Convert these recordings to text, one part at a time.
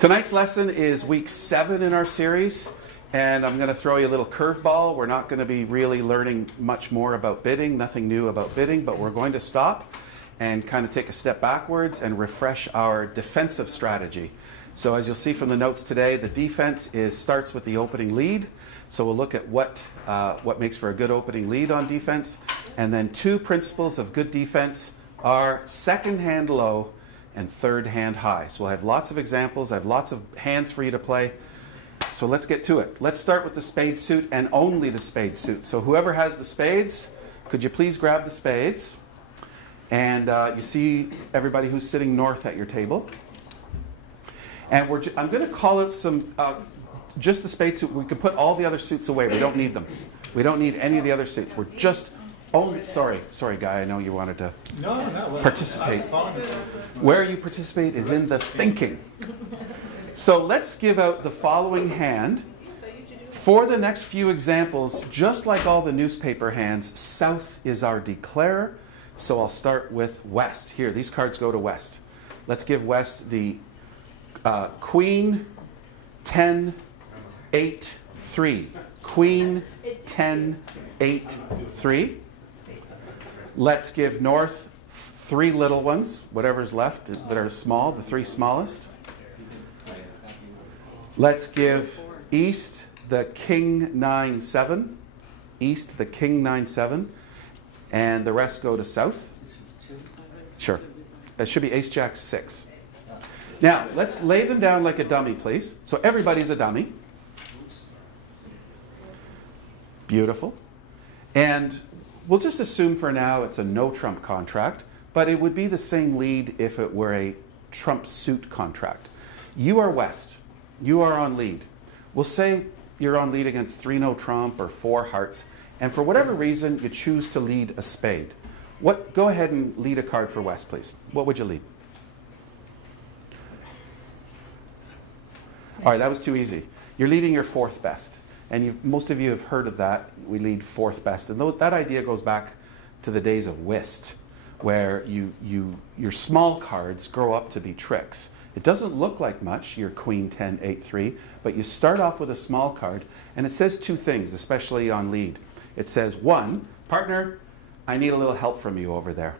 Tonight's lesson is week 7 in our series, and I'm going to throw you a little curveball. We're not going to be really learning much more about bidding, nothing new about bidding, but we're going to stop and kind of take a step backwards and refresh our defensive strategy. So as you'll see from the notes today, the defense starts with the opening lead. So we'll look at what makes for a good opening lead on defense. And then 2 principles of good defense are second hand low and third hand high. So we'll have lots of examples. I have lots of hands for you to play. So let's get to it. Let's start with the spade suit and only the spade suit. So whoever has the spades, could you please grab the spades? And you see everybody who's sitting north at your table. And I'm going to call it just the spade suit. We can put all the other suits away. We don't need them. We don't need any of the other suits. We're just only, sorry, Guy, I know you wanted to participate. Where you participate is in the thinking. So let's give out the following hand. For the next few examples, just like all the newspaper hands, south is our declarer. So I'll start with west. Here, these cards go to west. Let's give west the queen, 10, 8, 3. Queen, 10, 8, 3. Let's give north 3 little ones, whatever's left that are small, the 3 smallest. Let's give east the king, 9, 7. East the king, 9, 7. And the rest go to south. Sure. That should be ace, jack, 6. Now, let's lay them down like a dummy, please. So everybody's a dummy. Beautiful. And we'll just assume for now it's a no-trump contract, but it would be the same lead if it were a trump suit contract. You are west. You are on lead. We'll say you're on lead against 3 no-trump or 4 hearts, and for whatever reason you choose to lead a spade. Go ahead and lead a card for west, please. What would you lead? All right, that was too easy. You're leading your 4th best. And most of you have heard of that. We lead 4th best. And that idea goes back to the days of whist, where your small cards grow up to be tricks. It doesn't look like much, your queen, 10, 8, 3, but you start off with a small card, and it says 2 things, especially on lead. It says, 1, partner, I need a little help from you over there.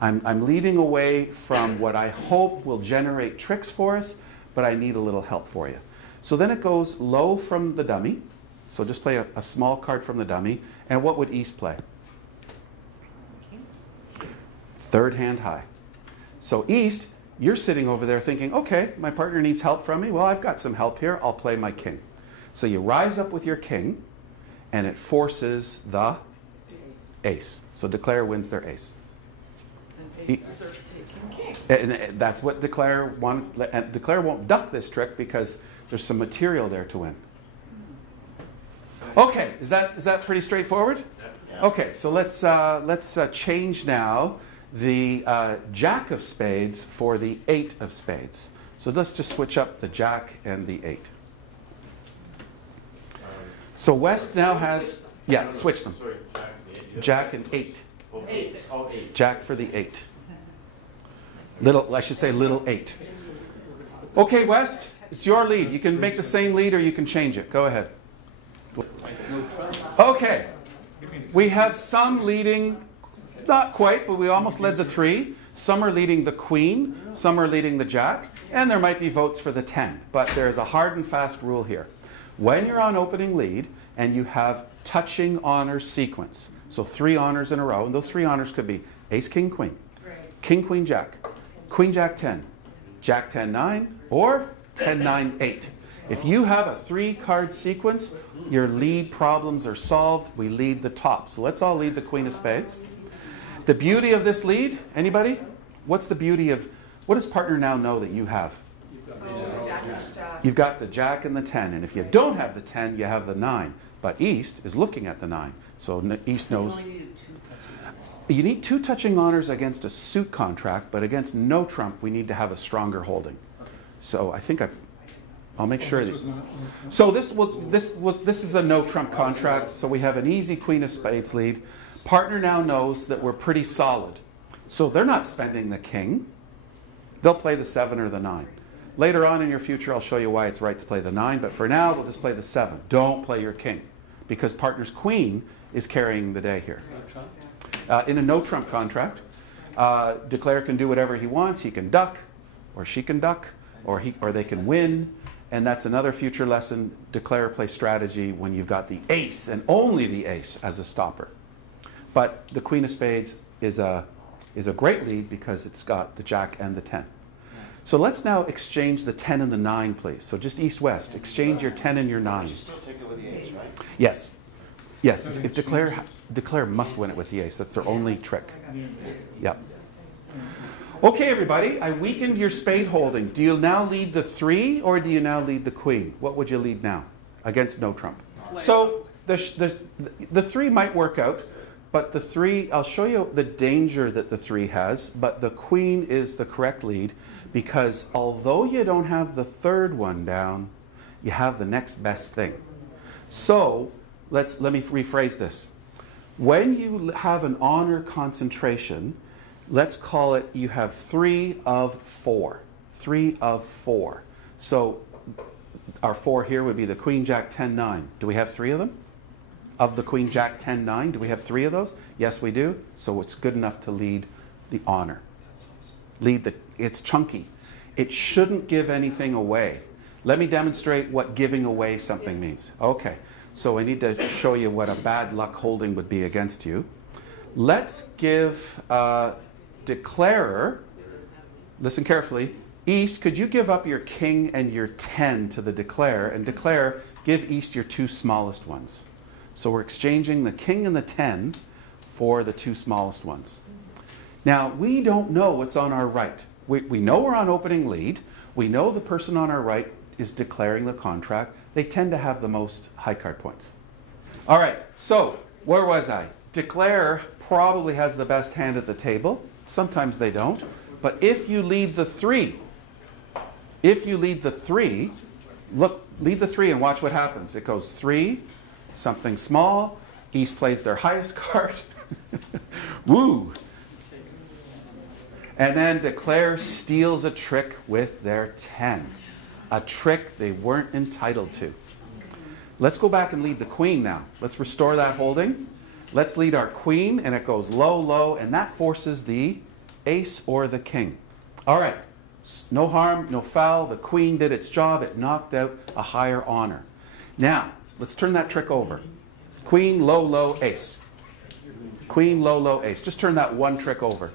I'm leading away from what I hope will generate tricks for us, but I need a little help for you. So then it goes low from the dummy. So just play a small card from the dummy. And what would east play? Third hand high. So east, you're sitting over there thinking, okay, my partner needs help from me. Well, I've got some help here. I'll play my king. So you rise up with your king, and it forces the ace. So declare wins their ace. And aces are taking kings. And that's what declare won. And declare won't duck this trick because there's some material there to win. Okay, is that pretty straightforward? Yeah. Okay, so let's change now the jack of spades for the 8 of spades. So let's just switch up the jack and the 8. So west now has switch them. Jack and 8. 8. Jack for the 8. I should say little 8. Okay, west, it's your lead. You can make the same lead or you can change it. Go ahead. Okay, we have some leading, not quite, but we almost led the 3. Some are leading the queen, some are leading the jack, and there might be votes for the 10. But there's a hard and fast rule here. When you're on opening lead and you have touching honors sequence, so 3 honors in a row, and those 3 honors could be ace, king, queen, king, queen, jack, queen, jack, 10, jack, 10, 9, or 10, 9, 8. If you have a 3-card sequence, your lead problems are solved. We lead the top. So let's all lead the queen of spades. The beauty of this lead, anybody? What's the beauty of, what does partner now know that you have? You've got the jack and the 10. And if you don't have the 10, you have the 9. But east is looking at the 9. So east knows. You need 2 touching honors against a suit contract, but against no trump, we need to have a stronger holding. So I think I'll make sure that. So this is a no trump contract. So we have an easy queen of spades lead. Partner now knows that we're pretty solid. So they're not spending the king. They'll play the 7 or the 9. Later on in your future, I'll show you why it's right to play the 9, but for now, we'll just play the 7. Don't play your king, because partner's queen is carrying the day here. In a no-trump contract, declare can do whatever he wants. He can duck, or she can duck, or they can win, and that's another future lesson. Declare play strategy when you've got the ace, and only the ace, as a stopper. But the queen of spades is a great lead because it's got the jack and the 10. So let's now exchange the 10 and the 9, please. So just east-west. Exchange your 10 and your 9. You still take it with the ace, right? Yes. Yes. If declare must win it with the ace. That's their only trick. Yep. Okay, everybody. I weakened your spade holding. Do you now lead the 3 or do you now lead the queen? What would you lead now against no trump? So the 3 might work out. But the 3, I'll show you the danger that the 3 has, but the queen is the correct lead because although you don't have the 3rd one down, you have the next best thing. So let me rephrase this. When you have an honor concentration, let's call it you have 3 of 4. 3 of 4. So our 4 here would be the queen, jack, 10, 9. Do we have 3 of them? Of the queen, jack, 10, 9, do we have 3 of those? Yes, we do. So it's good enough to lead the honor. It's chunky. It shouldn't give anything away. Let me demonstrate what giving away something means. Okay, so I need to show you what a bad luck holding would be against you. Let's give declarer, listen carefully, East, could you give up your king and your 10 to the declare, and declare, give East your 2 smallest ones. So we're exchanging the king and the 10 for the 2 smallest ones. Now, we don't know what's on our right. We know we're on opening lead. We know the person on our right is declaring the contract. They tend to have the most high card points. All right, so where was I? Declare probably has the best hand at the table. Sometimes they don't. But if you lead the 3, look, lead the 3 and watch what happens. It goes 3, something small. East plays their highest card. Woo! And then declare steals a trick with their 10. A trick they weren't entitled to. Let's go back and lead the queen now. Let's restore that holding. Let's lead our queen, and it goes low, low, and that forces the ace or the king. All right. No harm, no foul. The queen did its job. It knocked out a higher honor. Now, let's turn that trick over. Queen, low, low, ace. Queen, low, low, ace. Just turn that one trick over.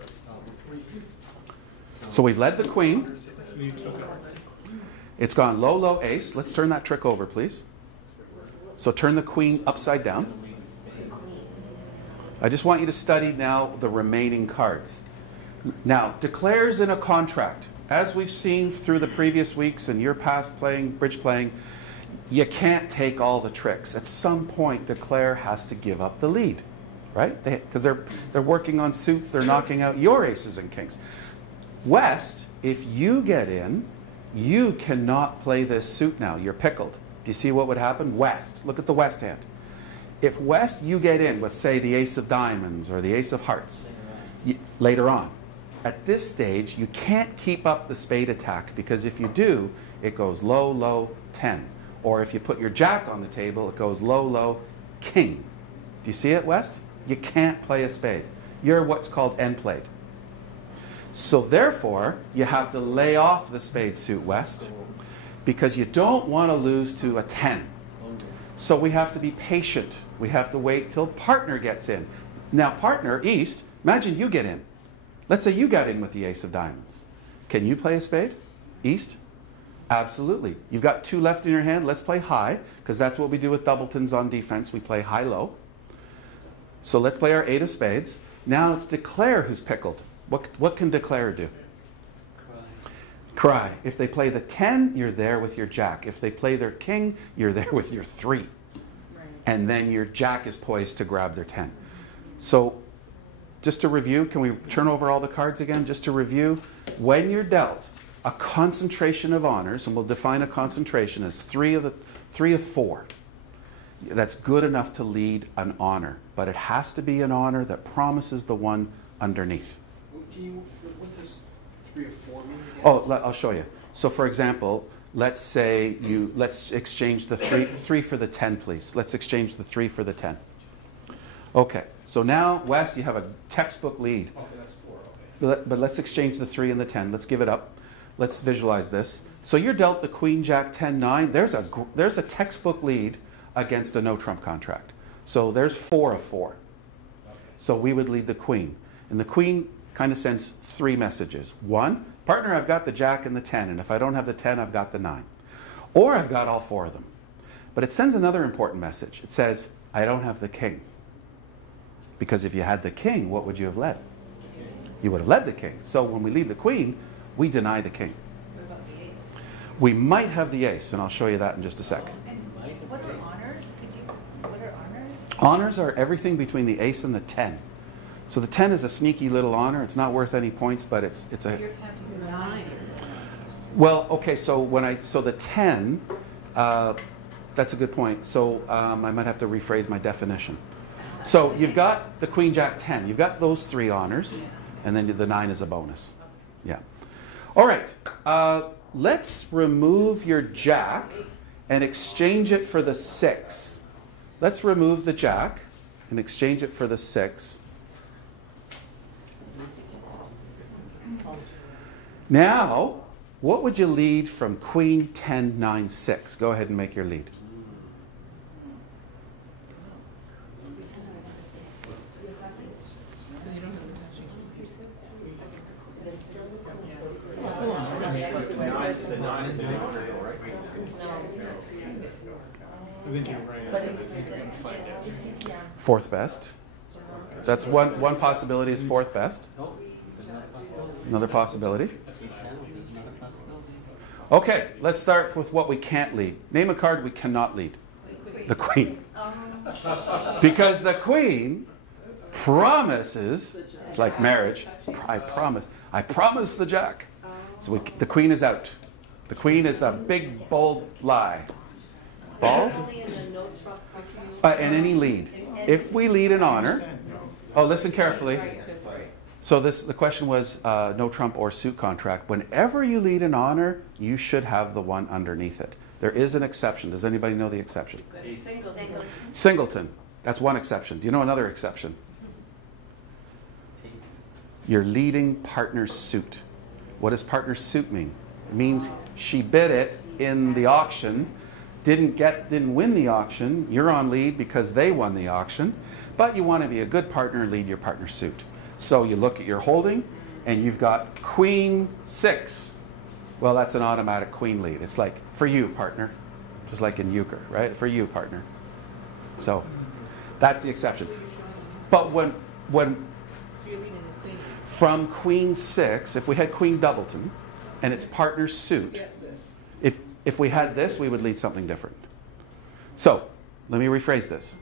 So we've led the queen. It's gone low, low, ace. Let's turn that trick over, please. So turn the queen upside down. I just want you to study now the remaining cards. Now, declares in a contract. As we've seen through the previous weeks and your past bridge playing, you can't take all the tricks. At some point, declare has to give up the lead, right? Because they're working on suits. They're knocking out your aces and kings. West, if you get in, you cannot play this suit now. You're pickled. Do you see what would happen? West. Look at the West hand. If West, you get in with, say, the ace of diamonds or the ace of hearts later on. At this stage, you can't keep up the spade attack because if you do, it goes low, low, 10. Or if you put your jack on the table, it goes low, low, king. Do you see it, West? You can't play a spade. You're what's called end played. So therefore, you have to lay off the spade suit, West, because you don't want to lose to a 10. So we have to be patient. We have to wait till partner gets in. Now, partner, East, imagine you get in. Let's say you got in with the ace of diamonds. Can you play a spade, East? Absolutely. You've got 2 left in your hand. Let's play high, because that's what we do with doubletons on defense. We play high-low. So let's play our 8 of spades. Now it's declare who's pickled. What can declare do? Cry. If they play the 10, you're there with your jack. If they play their king, you're there with your 3. Right. And then your jack is poised to grab their 10. So just to review, can we turn over all the cards again? Just to review, when you're dealt a concentration of honors, and we'll define a concentration as 3 of 4. That's good enough to lead an honor, but it has to be an honor that promises the one underneath. What does 3 of 4 mean again? Oh, I'll show you. So for example, let's exchange the 3 for the 10, please. Let's exchange the 3 for the 10. Okay, so now, Wes, you have a textbook lead. Okay, that's 4, okay. But let's exchange the 3 and the 10. Let's give it up. Let's visualize this. So you're dealt the Queen, Jack, 10, 9. There's a textbook lead against a no-trump contract. So there's 4 of 4. Okay. So we would lead the Queen. And the Queen kind of sends 3 messages. 1, partner, I've got the Jack and the 10. And if I don't have the 10, I've got the 9. Or I've got all 4 of them. But it sends another important message. It says, I don't have the King. Because if you had the King, what would you have led? You would have led the King. So when we lead the Queen, we deny the King. What about the ace? We might have the ace, and I'll show you that in just a sec. And what are honors? What are honors? Honors are everything between the ace and the 10. So the 10 is a sneaky little honor. It's not worth any points, but it's a... You're counting the 9. Well, okay, so the 10, that's a good point. So I might have to rephrase my definition. So you've got the Queen, Jack, 10. You've got those 3 honors, and then the 9 is a bonus. Yeah. All right. Let's remove your Jack and exchange it for the 6. Let's remove the Jack and exchange it for the 6. Now, what would you lead from Queen, 10, 9, 6? Go ahead and make your lead. The 9 is the honor, though, right? I think you're right. I think you can find it. 4th best. That's one possibility is 4th best. Another possibility. Okay, let's start with what we can't lead. Name a card we cannot lead. The Queen. Because the Queen promises, it's like marriage, I promise the Jack. So the Queen is out. The Queen is a big, bold lie. Bald? And any lead. If we lead an honor, oh, listen carefully. So the question was no trump or suit contract. Whenever you lead an honor, you should have the one underneath it. There is an exception. Does anybody know the exception? Singleton. That's one exception. Do you know another exception? You're leading partner's suit. What does partner's suit mean? It means she bid it in the auction, didn't win the auction. You're on lead because they won the auction, but you want to be a good partner and lead your partner's suit. So you look at your holding, and you've got Queen 6. Well, that's an automatic Queen lead. It's like, for you, partner. Just like in euchre, right? For you, partner. So that's the exception. But when from Queen 6, if we had Queen Doubleton, and it's partner's suit, if we had this, we would lead something different. So let me rephrase this.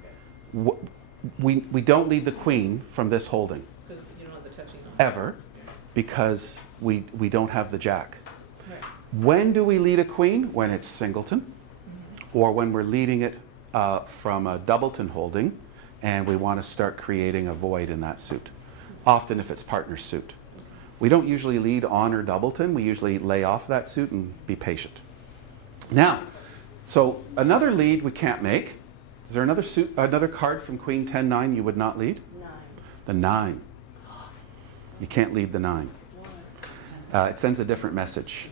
We don't lead the Queen from this holding. Because you don't have the touching on. Ever, because we don't have the Jack. Right. When do we lead a Queen? When it's singleton, or when we're leading it from a Doubleton holding, and we want to start creating a void in that suit. Often if it's partner's suit. We don't usually lead honor Doubleton. We usually lay off that suit and be patient. Now, so another lead we can't make. Is there another card from Queen 10, 9 you would not lead? 9. The 9. You can't lead the 9. It sends a different message.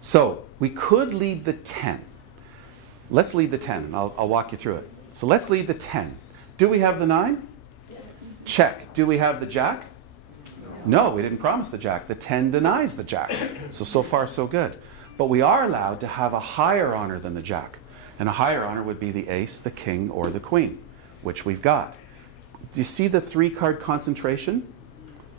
So we could lead the 10. Let's lead the 10. I'll walk you through it. So let's lead the 10. Do we have the 9? Yes. Check. Do we have the Jack? No, we didn't promise the Jack. The 10 denies the Jack. So far, so good. But we are allowed to have a higher honor than the Jack. And a higher honor would be the Ace, the King, or the Queen, which we've got. Do you see the 3-card concentration?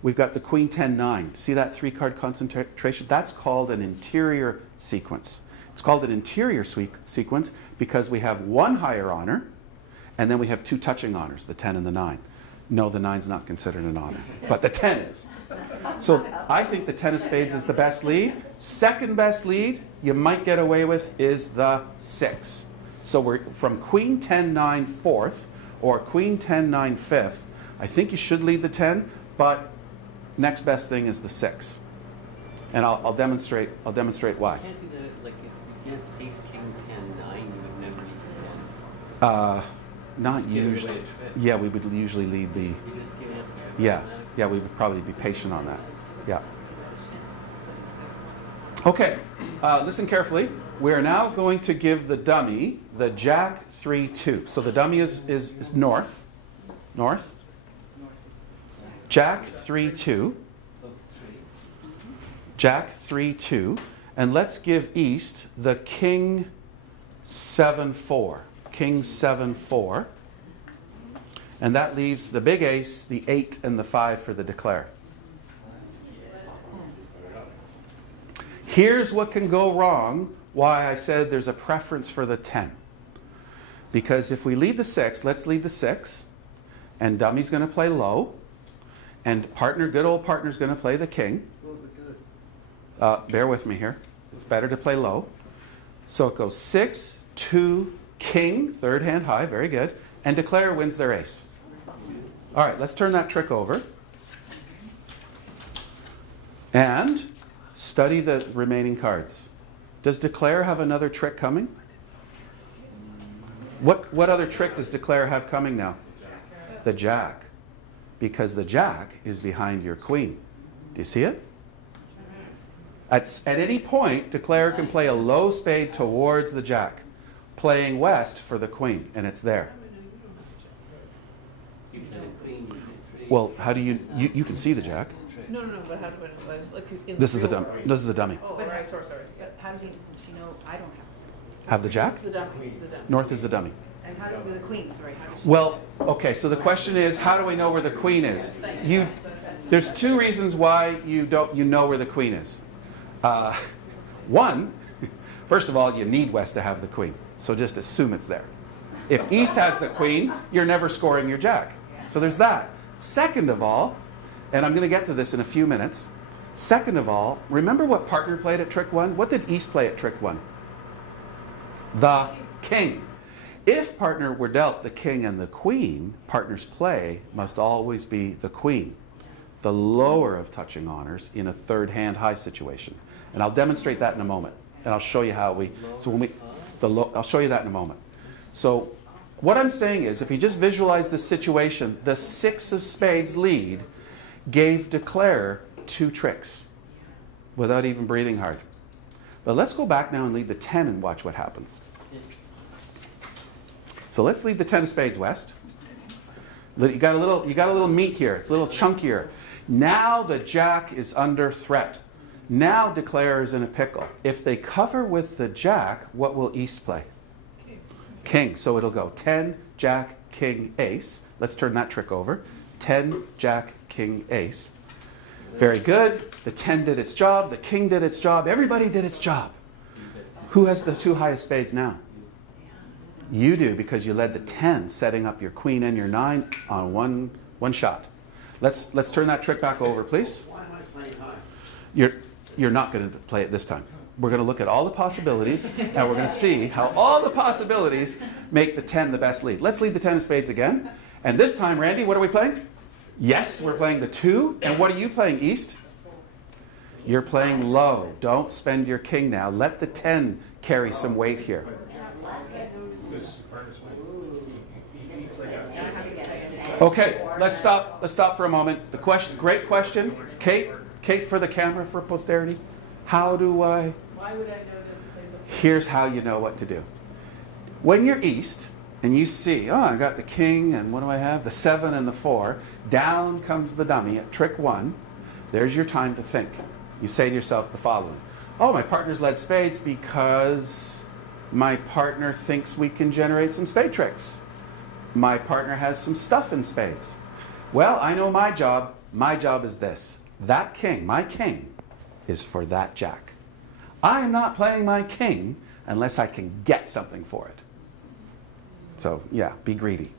We've got the Queen 10, 9. See that 3-card concentration? That's called an interior sequence. It's called an interior sequence because we have one higher honor, and then we have 2 touching honors, the 10 and the 9. No, the 9's not considered an honor, but the 10 is. So I think the 10 of spades is the best lead. Second best lead you might get away with is the 6. So we're from Queen 10, 9, 4th, or Queen 10, 9, 5th. I think you should lead the 10, but next best thing is the 6. And I'll demonstrate why. You can't do that, like if you get ace king 10 9, you would never lead to 10. Not Just give away usually. a trick. Yeah, we would usually lead the. You just give it up a trick Yeah, automatically. yeah, we would probably be patient on that. Yeah. Okay, listen carefully. We are now going to give the dummy the Jack 3-2. So the dummy is north. North. Jack 3-2. Oh, 3. Jack 3-2. And let's give East the King 7-4. King 7-4. And that leaves the big ace, the 8, and the 5 for the declare. Here's what can go wrong, why I said there's a preference for the 10. Because if we lead the 6, let's lead the 6, and dummy's going to play low, and partner, good old partner's going to play the king. Bear with me here. It's better to play low. So it goes 6, 2, king, third hand high, very good, and declare wins their ace. All right, let's turn that trick over. And study the remaining cards. Does declare have another trick coming? What other trick does declare have coming now? The jack. Because the jack is behind your queen. Do you see it? At any point, declare can play a low spade towards the jack, playing west for the queen, and it's there. You can have a queen, you can 3. Well, how do you can see the jack. No, but how do I know? Like in This is the real dummy. world. This is the dummy. Oh, But- right, sorry. But how do you know I don't have? Have the jack? It's the dummy. It's the dummy. North is the dummy. And how do the queen? Sorry, how does Well, okay, so the question is, how do we know where the queen is? There's two reasons why you know where the queen is. One, first of all, you need west to have the queen, so just assume it's there. If east has the queen, you're never scoring your jack. So there's that. Second of all, and I'm going to get to this in a few minutes. Second of all, remember what partner played at trick 1? What did east play at trick 1? The king. If partner were dealt the king and the queen, partner's play must always be the queen, the lower of touching honors in a third hand high situation. And I'll demonstrate that in a moment. And I'll show you how we, so when we, I'll show you that in a moment. So what I'm saying is, if you just visualize this situation, the 6 of spades lead gave declare 2 tricks without even breathing hard. But let's go back now and lead the 10 and watch what happens. So let's lead the 10 of spades west. You got a little meat here. It's a little chunkier. Now the jack is under threat. Now declare is in a pickle. If they cover with the jack, what will east play? King. So it'll go 10, jack, king, ace. Let's turn that trick over. 10, jack, king, ace. Very good. The 10 did its job. The king did its job. Everybody did its job. Who has the 2 highest spades now? You do, because you led the 10, setting up your queen and your 9 on one shot. Let's turn that trick back over, please. Why am I playing high? You're not going to play it this time. We're going to look at all the possibilities, and we're going to see how all the possibilities make the 10 the best lead. Let's lead the 10 of spades again. And this time, Randy, what are we playing? Yes, we're playing the 2. And what are you playing, east? You're playing low. Don't spend your king now. Let the 10 carry some weight here. Okay, let's stop for a moment. The question, great question. Kate for the camera for posterity. How do I? Why would I know to play the Here's how you know what to do. When you're east and you see, oh, I got the king and what do I have? The 7 and the 4. Down comes the dummy at trick 1. There's your time to think. You say to yourself the following. Oh, my partner's led spades because my partner thinks we can generate some spade tricks. My partner has some stuff in spades. Well, I know my job. My job is this. That king, my king, is for that jack. I am not playing my king unless I can get something for it. So, yeah, be greedy.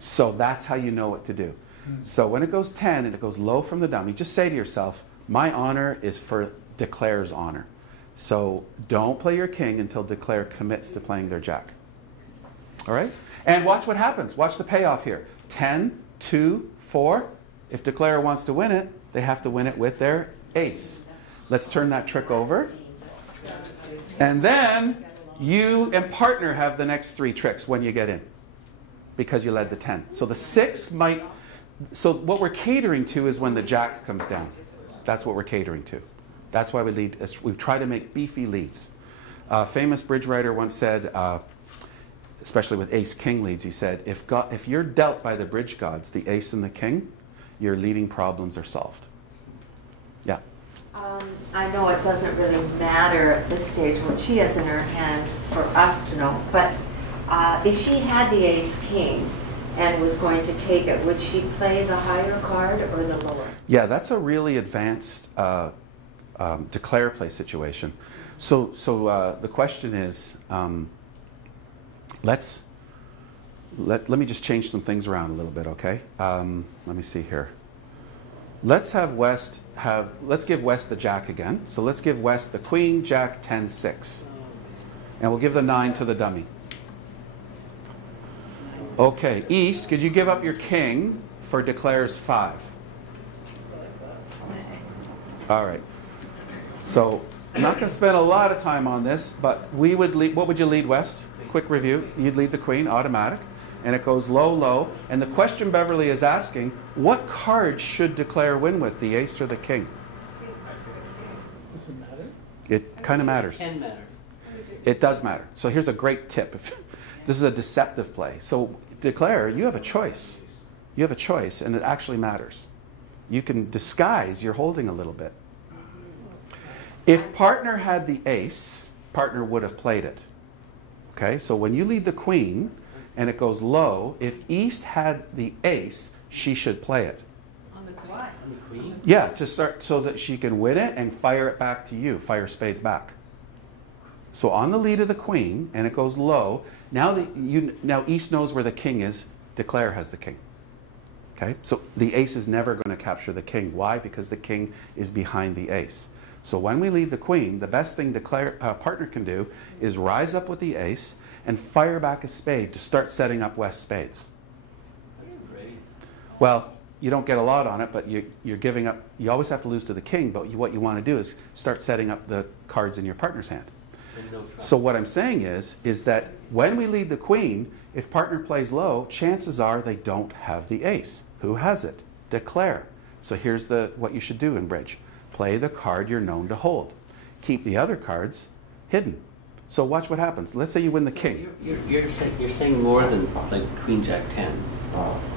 So that's how you know what to do. So when it goes 10 and it goes low from the dummy, just say to yourself, my honor is for declare's honor. So don't play your king until declare commits to playing their jack. All right? And watch what happens. Watch the payoff here. 10, 2, 4. If declare wants to win it, they have to win it with their ace. Let's turn that trick over. And then you and partner have the next 3 tricks when you get in, because you led the 10. So the 6 might, so what we're catering to is when the jack comes down. That's what we're catering to. That's why we try to make beefy leads. A famous bridge writer once said, especially with ace-king leads, he said, if you're dealt by the bridge gods, the ace and the king, your leading problems are solved. Yeah. I know it doesn't really matter at this stage what she has in her hand for us to know, but if she had the ace-king and was going to take it, would she play the higher card or the lower? Yeah, that's a really advanced declare play situation. So the question is, let me just change some things around a little bit, okay? Let me see here. Let's give West the jack again. So let's give West the queen, jack, 10, 6. And we'll give the 9 to the dummy. Okay, East, could you give up your king for declares 5? All right. So I'm not going to spend a lot of time on this, but we would lead, what would you lead, West? Quick review. You'd lead the queen, automatic. And it goes low, low. And the question Beverly is asking, what card should declare win with, the ace or the king? Does it matter? It kind of matters. It can matter. It does matter. So here's a great tip. This is a deceptive play. So declare, you have a choice. You have a choice, and it actually matters. You can disguise your holding a little bit. If partner had the ace, partner would have played it. Okay, so when you lead the queen and it goes low, if East had the ace, she should play it. On the queen. On the queen? Yeah, to start so that she can win it and fire it back to you, fire spades back. So on the lead of the queen and it goes low, now East knows where the king is, declare has the king. Okay, so the ace is never going to capture the king. Why? Because the king is behind the ace. So when we lead the queen, the best thing partner can do is rise up with the ace and fire back a spade to start setting up West spades. That's great. Well, you don't get a lot on it, but you're giving up. You always have to lose to the king, but what you want to do is start setting up the cards in your partner's hand. No So what I'm saying is that when we lead the queen, if partner plays low, chances are they don't have the ace. Who has it? Declare. So here's what you should do in bridge. Play the card you're known to hold. Keep the other cards hidden. So watch what happens. Let's say you win the king. You're saying more than like queen jack 10.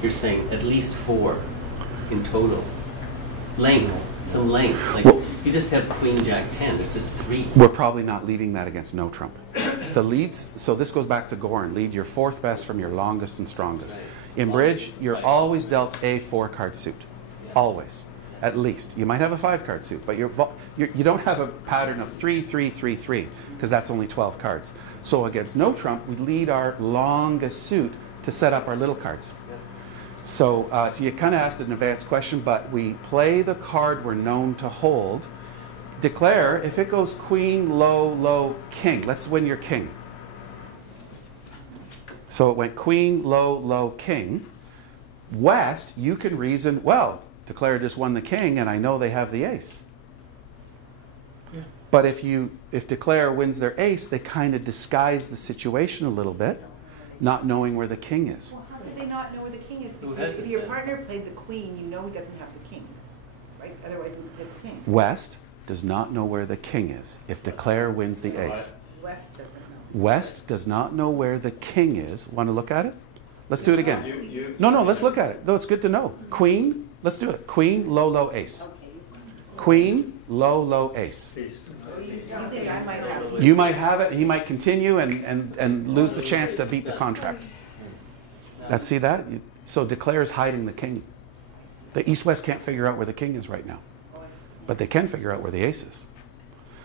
You're saying at least 4 in total. Length, some length. Like Well, you just have queen jack 10. It's just 3. We're probably not leading that against no trump. The leads, so this goes back to Goran. Lead your 4th best from your longest and strongest. Right. In bridge, you're always dealt a 4-card suit. Always. At least. You might have a 5-card suit, but you don't have a pattern of 3, 3, 3, 3, because that's only 12 cards. So against no trump, we lead our longest suit to set up our little cards. So you kind of asked an advanced question, but we play the card we're known to hold. Declare, if it goes queen, low, low, king. Let's win your king. So it went queen, low, low, king. West, you can reason, well, declare just won the king, and I know they have the ace. Yeah. But if declare wins their ace, they kind of disguise the situation a little bit, not knowing where the king is. Well, how could they not know where the king is? Who Because has if it your then? partner played the queen, you know he doesn't have the king, right? Otherwise, we would get the king. West does not know where the king is if declare wins the ace. West doesn't know. West does not know where the king is. Want to look at it? Let's do it again. No, let's look at it. No, it's good to know. Queen, let's do it. Queen, low, low, ace. Queen, low, low, ace. Do you think I might have? You might have it. He might continue and lose the chance to beat the contract. Let's see that? So declare is hiding the king. The East-West can't figure out where the king is right now. But they can figure out where the ace is.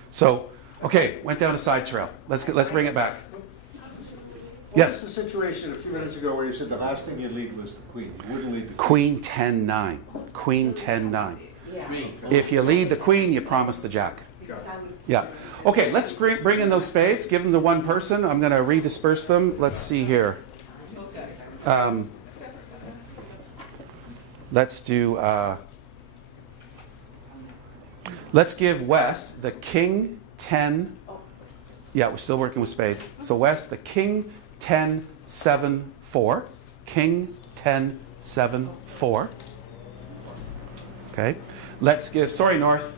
So, okay, went down a side trail. Let's bring it back. What Yes. was the situation a few minutes ago where you said the last thing you'd lead was the queen? You wouldn't lead the Queen queen. 10-9. Queen 10-9. Yeah. If you lead the queen, you promise the jack. Yeah. Okay, let's bring in those spades. Give them to one person. I'm going to redisperse them. Let's see here. Let's do Let's give West the king 10. Yeah, we're still working with spades. So West, the king 10, 7, 4. King 10, 7, 4. Okay. Let's give, sorry North,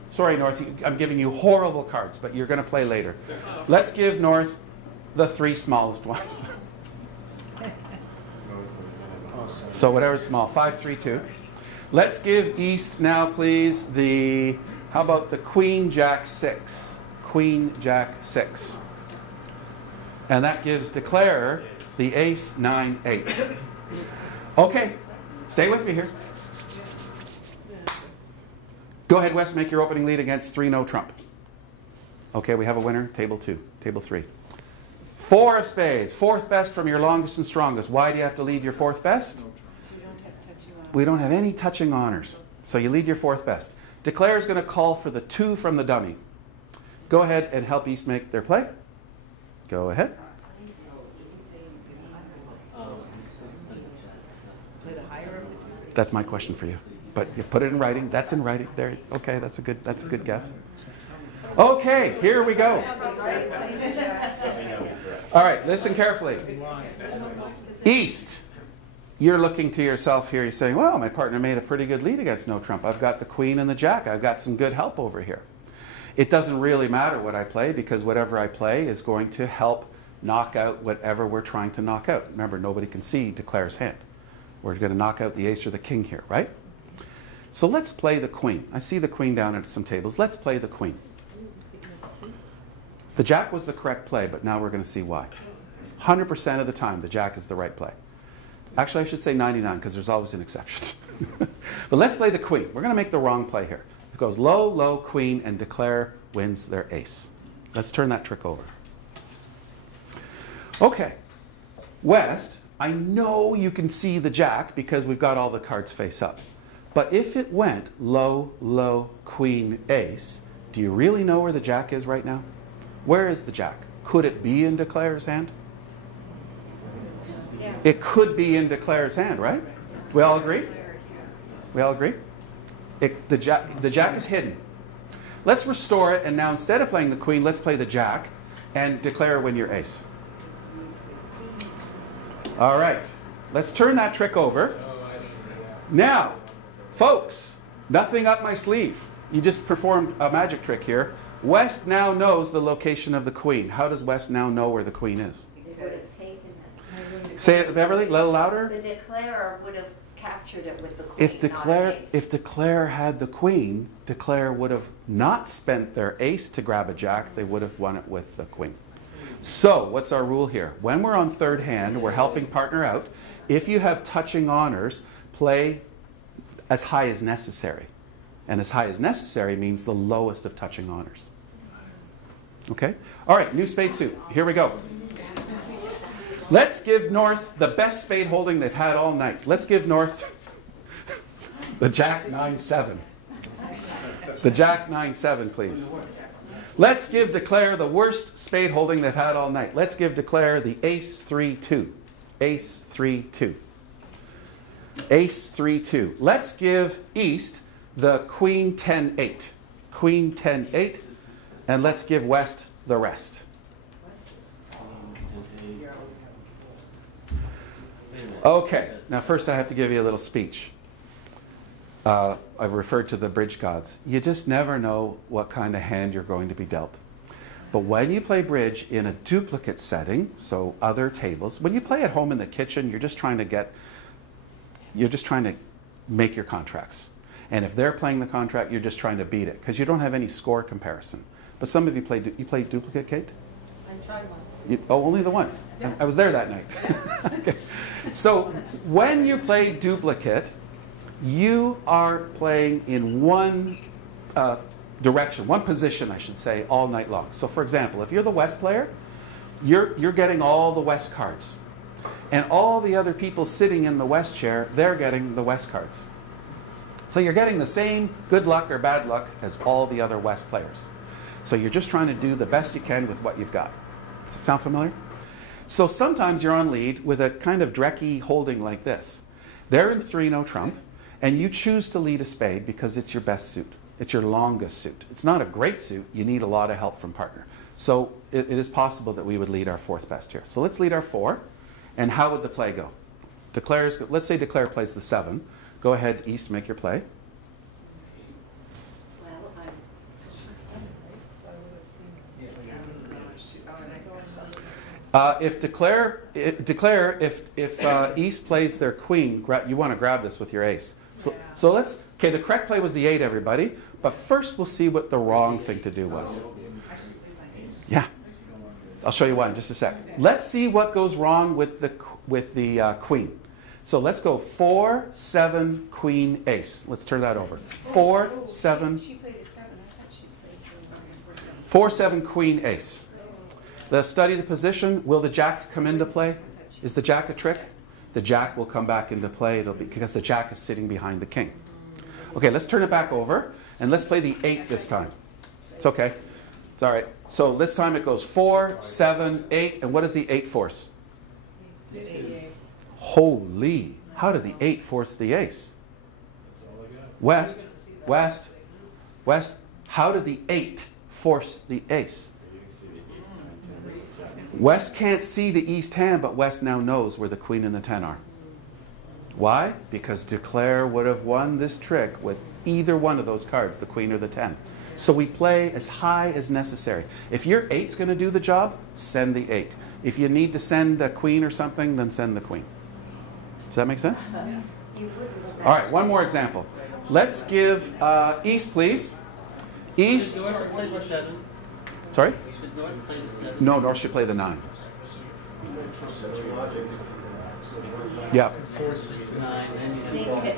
I'm giving you horrible cards, but you're going to play later. Let's give North the 3 smallest ones. So whatever's small, 5, 3, 2. Let's give East now, please, the, how about the Queen, Jack, 6. Queen, Jack, 6. And that gives Declare the Ace, 9, 8. Okay, stay with me here. Go ahead, West, make your opening lead against 3, no trump. Okay, we have a winner, table 2, table 3. 4 of spades, 4th best from your longest and strongest. Why do you have to lead your 4th best? We don't have any touching honors. So you lead your 4th best. Declare is going to call for the 2 from the dummy. Go ahead and help East make their play. Go ahead. That's my question for you. But you put it in writing. That's in writing. There. Okay, that's a good guess. Okay, here we go. All right, listen carefully. East. You're looking to yourself here, you're saying, well, my partner made a pretty good lead against no trump. I've got the queen and the jack. I've got some good help over here. It doesn't really matter what I play, because whatever I play is going to help knock out whatever we're trying to knock out. Remember, nobody can see Declare's hand. We're going to knock out the ace or the king here, right? So let's play the queen. I see the queen down at some tables. Let's play the queen. The jack was the correct play, but now we're going to see why. 100% of the time, the jack is the right play. Actually, I should say 99, because there's always an exception. But let's play the queen. We're going to make the wrong play here. It goes low, low, queen, and Declare wins their ace. Let's turn that trick over. Okay. West, I know you can see the jack because we've got all the cards face up. But if it went low, low, queen, ace, do you really know where the jack is right now? Where is the jack? Could it be in Declare's hand? It could be in Declare's hand, right? We all agree? We all agree? The jack is hidden. Let's restore it, and now instead of playing the queen, let's play the jack and Declare win your ace. All right. Let's turn that trick over. Now, folks, nothing up my sleeve. You just performed a magic trick here. West now knows the location of the queen. How does West now know where the queen is? Say it, Beverly, a little louder. The Declare would have captured it with the queen. If Declare had the queen, Declare would have not spent their ace to grab a jack. They would have won it with the queen. So, what's our rule here? When we're on third hand, we're helping partner out. If you have touching honors, play as high as necessary. And as high as necessary means the lowest of touching honors. Okay? All right, new spade suit. Here we go. Let's give North the best spade holding they've had all night. Let's give North the Jack 9-7. The Jack 9-7, please. Let's give Declare the worst spade holding they've had all night. Let's give Declare the Ace 3-2. Ace 3-2. Ace 3-2. Let's give East the Queen 10-8. Queen 10-8. And let's give West the rest. Okay, now first I have to give you a little speech. I've referred to the bridge gods. You just never know what kind of hand you're going to be dealt. But when you play bridge in a duplicate setting, so other tables, when you play at home in the kitchen, you're just trying to make your contracts. And if they're playing the contract, you're just trying to beat it, because you don't have any score comparison. But some of you play duplicate, Kate? I tried once. Only the once. I was there that night. Okay. So when you play duplicate, you are playing in one direction, one position, I should say, all night long. So for example, if you're the West player, you're getting all the West cards. And all the other people sitting in the West chair, they're getting the West cards. So you're getting the same good luck or bad luck as all the other West players. So you're just trying to do the best you can with what you've got. Does it sound familiar? So sometimes you're on lead with a kind of drecky holding like this. They're in 3, no trump, and you choose to lead a spade because it's your best suit. It's your longest suit. It's not a great suit. You need a lot of help from partner. So it is possible that we would lead our fourth best here. So let's lead our 4. And how would the play go? Let's say Declare plays the 7. Go ahead, East, make your play. If East plays their queen, you want to grab this with your ace. So let's, okay, the correct play was the 8, everybody. But first we'll see what the wrong thing to do was. Yeah. I'll show you why in just a sec. Let's see what goes wrong with the queen. So let's go 4, 7, queen, ace. Let's turn that over. 4, 7. She played a 7. I thought she played 4, 7, queen, ace. Let's study the position. Will the jack come into play? Is the jack a trick? The jack will come back into play. It'll be because the jack is sitting behind the king. Okay, let's turn it back over and let's play the 8 this time. It's okay. It's all right. So this time it goes 4, 7, 8. And what does the 8 force? Holy. How did the 8 force the ace? West. West. West. How did the 8 force the ace? West can't see the East hand, but West now knows where the queen and the 10 are. Why? Because Declare would have won this trick with either one of those cards, the queen or the 10. So we play as high as necessary. If your 8's going to do the job, send the 8. If you need to send a queen or something, then send the queen. Does that make sense? All right, one more example. Let's give East, please. East. Play the 7. Sorry? Should North play the 7? No, North should play the 9. Yeah. 9, then you have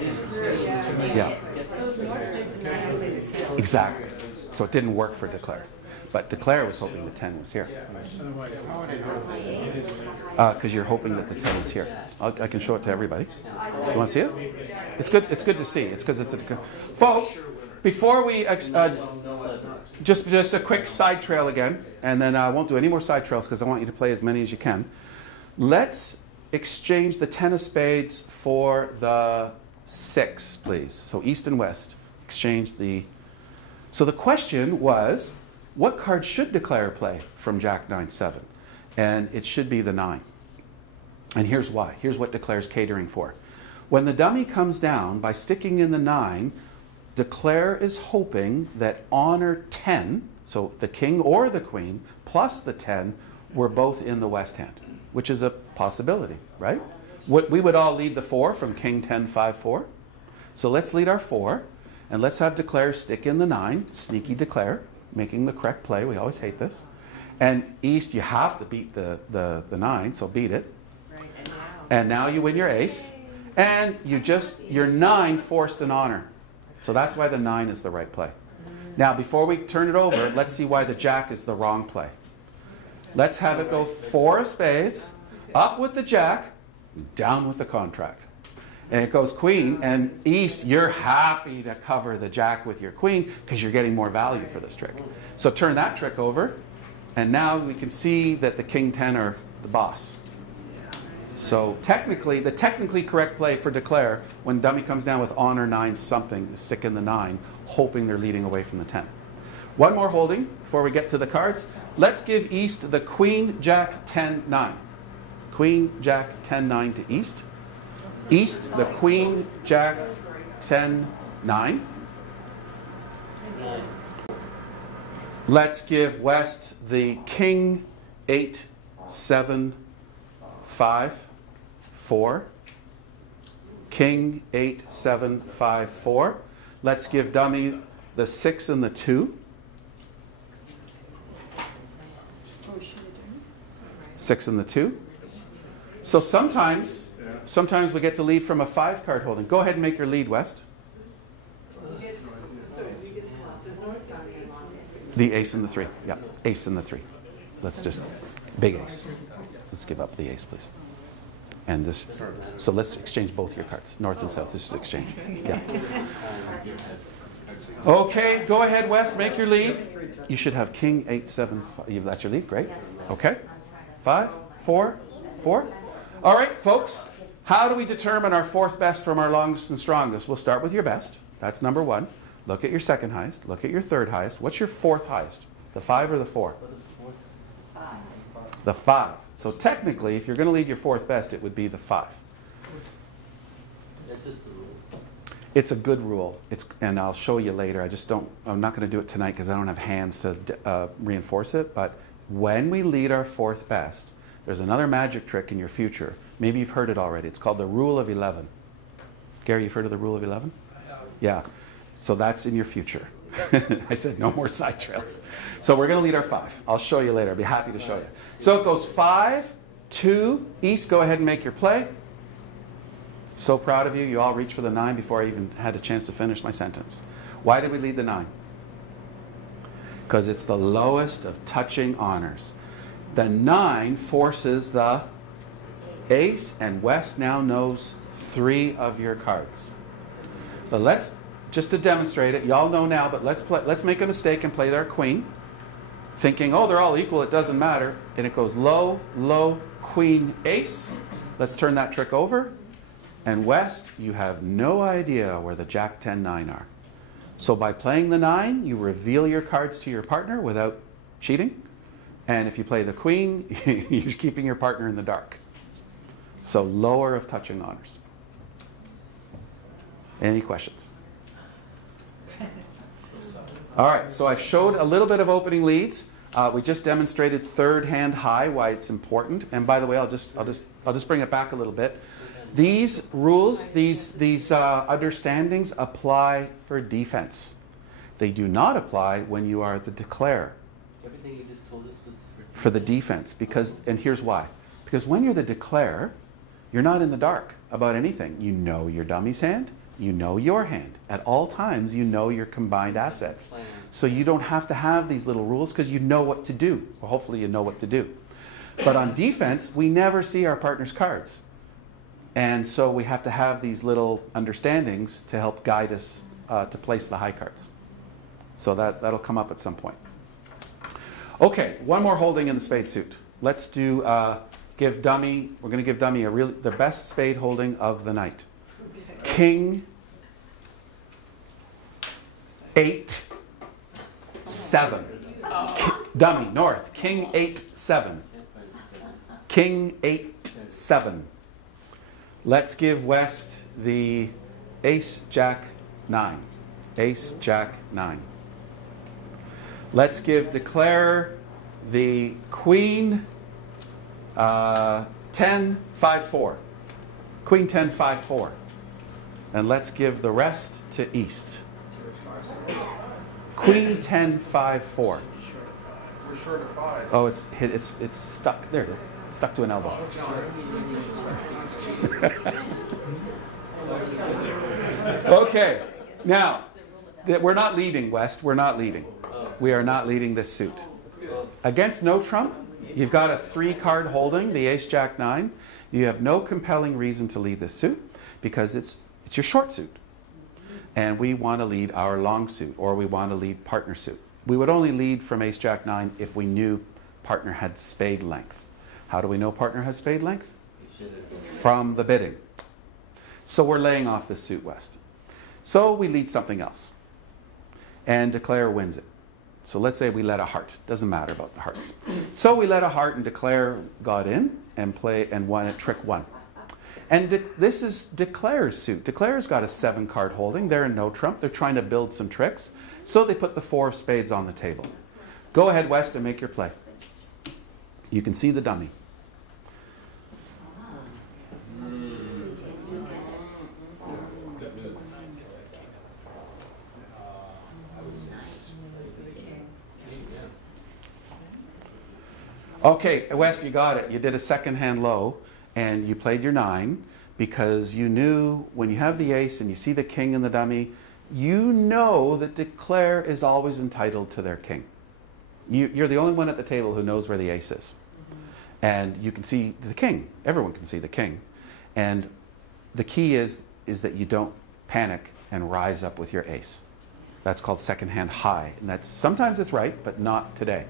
Yeah. So if North plays the 9, play the 10. Exactly. So it didn't work for Declare. But Declare was hoping the 10 was here. Because you're hoping that the 10 is here. I can show it to everybody. You want to see it? It's good. It's good to see. It's because it's a... Folks, before we... just a quick side trail again. And then I won't do any more side trails because I want you to play as many as you can. Let's exchange the 10 of spades for the 6, please. So East and West. Exchange the... So the question was, what card should Declare play from Jack 9, 7? And it should be the 9. And here's why. Here's what Declare's catering for. When the dummy comes down, by sticking in the 9, Declare is hoping that honor 10, so the king or the queen, plus the 10, were both in the West hand, which is a possibility, right? We would all lead the 4 from king 10, 5, 4. So let's lead our 4, and let's have Declare stick in the 9, sneaky Declare, making the correct play. We always hate this. And East, you have to beat the 9, so beat it. And now you win your ace. And your 9 forced an honor. So that's why the 9 is the right play. Now, before we turn it over, let's see why the jack is the wrong play. Let's have it go 4 of spades, up with the jack, down with the contract. And it goes queen, and East, you're happy to cover the jack with your queen because you're getting more value for this trick. So turn that trick over, and now we can see that the king 10 are the boss. So technically, the technically correct play for Declare, when dummy comes down with honor 9 something, is stick in the 9, hoping they're leading away from the 10. One more holding before we get to the cards. Let's give East the queen, jack, 10, 9. Queen, jack, 10, 9 to East. East, the queen, jack, 10, 9. 9. Let's give West the king, 8, 7, 5, 4. King, 8, 7, 5, 4. Let's give dummy the 6 and the 2. 6 and the 2. So sometimes we get to lead from a 5-card holding. Go ahead and make your lead, West. The ace and the 3. Yeah, ace and the 3. Let's just, big ace. Let's give up the ace, please. And this, so let's exchange both your cards, north and south. This is exchange. Yeah. Okay, go ahead, West, make your lead. You should have king, 8, 7, 5. That's your lead, great. Okay. 5, 4, 4. All right, folks, how do we determine our 4th best from our longest and strongest? We'll start with your best. That's number 1. Look at your second highest. Look at your third highest. What's your fourth highest? The 5 or the 4? What's the fourth? The 5. So technically, if you're going to lead your fourth best, it would be the 5. That's just the rule. It's a good rule, and I'll show you later. I'm not going to do it tonight because I don't have hands to reinforce it. But when we lead our fourth best, there's another magic trick in your future. Maybe you've heard it already. It's called the Rule of 11. Gary, you've heard of the Rule of 11? Yeah. So that's in your future. I said no more side trails. So we're going to lead our 5. I'll show you later. I'll be happy to show you. So it goes 5, 2, east. Go ahead and make your play. So proud of you. You all reached for the 9 before I even had a chance to finish my sentence. Why did we lead the 9? Because it's the lowest of touching honors. The 9 forces the ace, and West now knows 3 of your cards. But let's, just to demonstrate it, y'all know now, but let's make a mistake and play their queen, thinking, oh, they're all equal, it doesn't matter. And it goes low, low, queen, ace. Let's turn that trick over. And West, you have no idea where the Jack 10, 9 are. So by playing the 9, you reveal your cards to your partner without cheating. And if you play the queen, you're keeping your partner in the dark. So lower of touching honors. Any questions? All right, so I've showed a little bit of opening leads. We just demonstrated third hand high, why it's important. And by the way, I'll just bring it back a little bit. These rules, these understandings apply for defense. They do not apply when you are the declare. Everything you just told us was for the defense, and here's why. Because when you're the declare, you're not in the dark about anything. You know your dummy's hand, you know your hand. At all times, you know your combined assets. So you don't have to have these little rules because you know what to do, or hopefully you know what to do. But on defense, we never see our partner's cards. And so we have to have these little understandings to help guide us to place the high cards. So that'll come up at some point. Okay, one more holding in the spade suit. Let's do give dummy. We're going to give dummy the best spade holding of the night. King 8 7. Dummy north. King 8 7. King 8 7. Let's give West the ace jack 9. Ace jack 9. Let's give declare the queen 10 5 4. Queen 10 5 4. And let's give the rest to east. Queen 10 5 4. We're short of 5. Oh, it's stuck. There it is. Stuck to an elbow. Okay. Now, we're not leading, West. We're not leading. We are not leading this suit. Against no trump, you've got a 3-card holding, the ace jack 9. You have no compelling reason to lead this suit because it's your short suit. And we want to lead our long suit, or we want to lead partner suit. We would only lead from ace jack 9 if we knew partner had spade length. How do we know partner has spade length? From the bidding. So we're laying off this suit, West. So we lead something else. And declare wins it. So let's say we let a heart. Doesn't matter about the hearts. So we let a heart and declare got in and play and won at trick 1. And this is declare's suit. Declare's got a 7-card holding. They're in no trump. They're trying to build some tricks. So they put the 4 of spades on the table. Go ahead, West, and make your play. You can see the dummy. Okay, West, you got it. You did a second hand low, and you played your 9 because you knew when you have the ace and you see the king in the dummy, you know that declare is always entitled to their king. You're the only one at the table who knows where the ace is. And you can see the king. Everyone can see the king. And the key is that you don't panic and rise up with your ace. That's called second hand high. And sometimes it's right, but not today.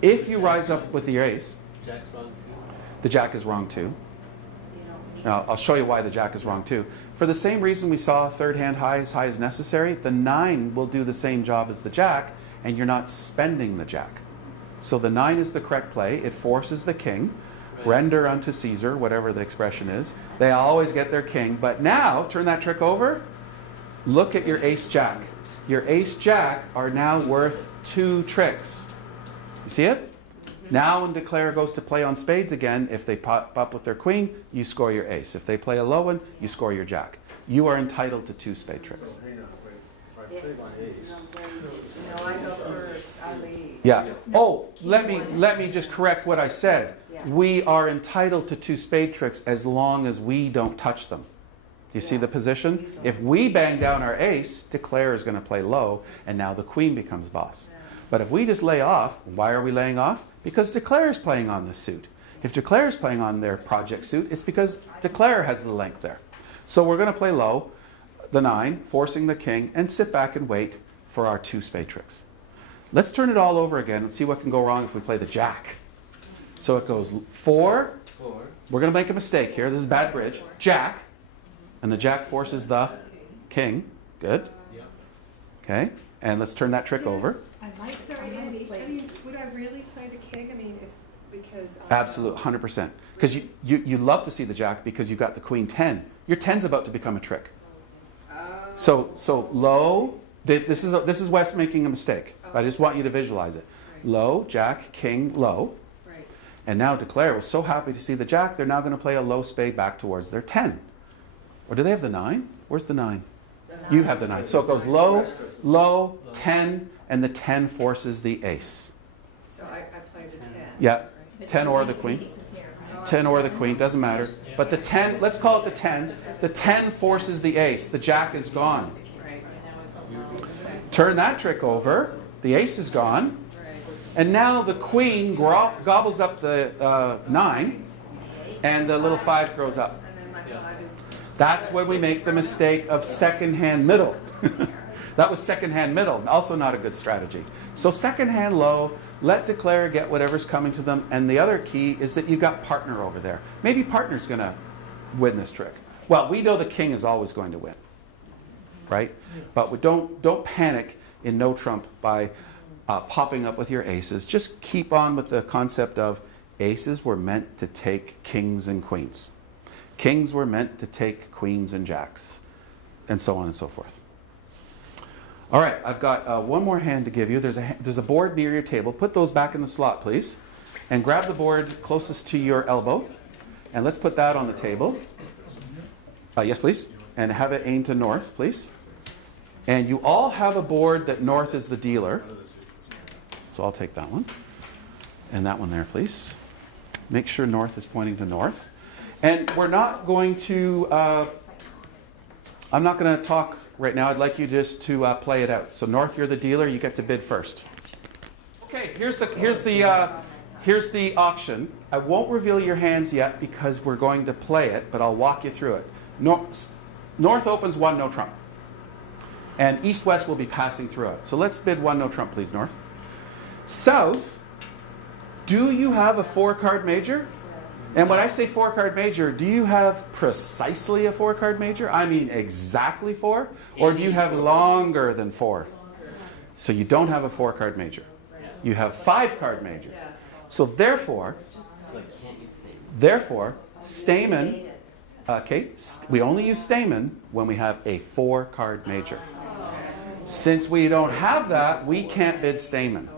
If you rise up with your ace, Jack's wrong too. the jack is wrong too. You don't Now, I'll show you why the jack is wrong too. For the same reason we saw third hand high as necessary, the 9 will do the same job as the jack, and you're not spending the jack. So the 9 is the correct play. It forces the king. Right. Render unto Caesar, whatever the expression is. They always get their king. But now, turn that trick over. Look at your ace jack. Your ace jack are now worth 2 tricks. You see it? Now when declare goes to play on spades again, if they pop up with their queen, you score your ace. If they play a low one, you score your jack. You are entitled to 2 spade tricks. So, hang on, wait. If I play my ace, No, I go first, I lead. Yeah. Oh, let me just correct what I said. We are entitled to 2 spade tricks as long as we don't touch them. You see the position? If we bang down our ace, declare is going to play low, and now the queen becomes boss. But if we just lay off, why are we laying off? Because declare is playing on this suit. If declare is playing on their project suit, it's because declare has the length there. So we're going to play low, the 9, forcing the king, and sit back and wait for our 2 spade tricks. Let's turn it all over again and see what can go wrong if we play the jack. So it goes 4. 4. We're going to make a mistake here. This is bad bridge. Jack. And the jack forces the king. Good. Yeah. Okay. And let's turn that trick over. Sorry, Andy, I mean, would I really play the king? I mean, because... Absolute, 100%. Because you love to see the jack because you got the queen 10. Your 10's about to become a trick. So low, this is Wes making a mistake. I just want you to visualize it. Low, jack, king, low. Right. And now declare was so happy to see the jack, they're now going to play a low spade back towards their 10. Or do they have the 9? Where's the 9? You have the 9. So it goes low, low, 10, and the 10 forces the ace. So I play the 10. Yeah, 10 or the queen. 10 or the queen, doesn't matter. But the 10, let's call it the 10. The 10 forces the ace. The jack is gone. Right. Turn that trick over. The ace is gone. And now the queen gobbles up the 9, and the little 5 grows up. And then my 5 is... That's when we make the mistake of second hand middle. That was second hand middle, also not a good strategy. So second hand low, let declare get whatever's coming to them. And the other key is that you've got partner over there. Maybe partner's going to win this trick. Well, we know the king is always going to win, right? But don't panic in no trump by popping up with your aces. Just keep on with the concept of aces were meant to take kings and queens. Kings were meant to take queens and jacks, and so on and so forth. All right, I've got one more hand to give you. There's a board near your table. Put those back in the slot, please. And grab the board closest to your elbow. And let's put that on the table. Yes, please. And have it aimed to north, please. And you all have a board that north is the dealer. So I'll take that one. And that one there, please. Make sure north is pointing to north. And we're not going to, I'm not going to talk right now. I'd like you just to play it out. So north, you're the dealer. You get to bid first. Okay, here's the auction. I won't reveal your hands yet because we're going to play it, but I'll walk you through it. North opens 1, no trump. And east-west will be passing through it. So let's bid 1, no trump, please, north. South, do you have a 4-card major? And when I say 4-card major, do you have precisely a 4-card major? I mean exactly 4? Or do you have longer than 4? So you don't have a 4-card major. You have 5-card majors. So therefore, Stamen, okay, we only use Stamen when we have a 4-card major. Since we don't have that, we can't bid Stamen.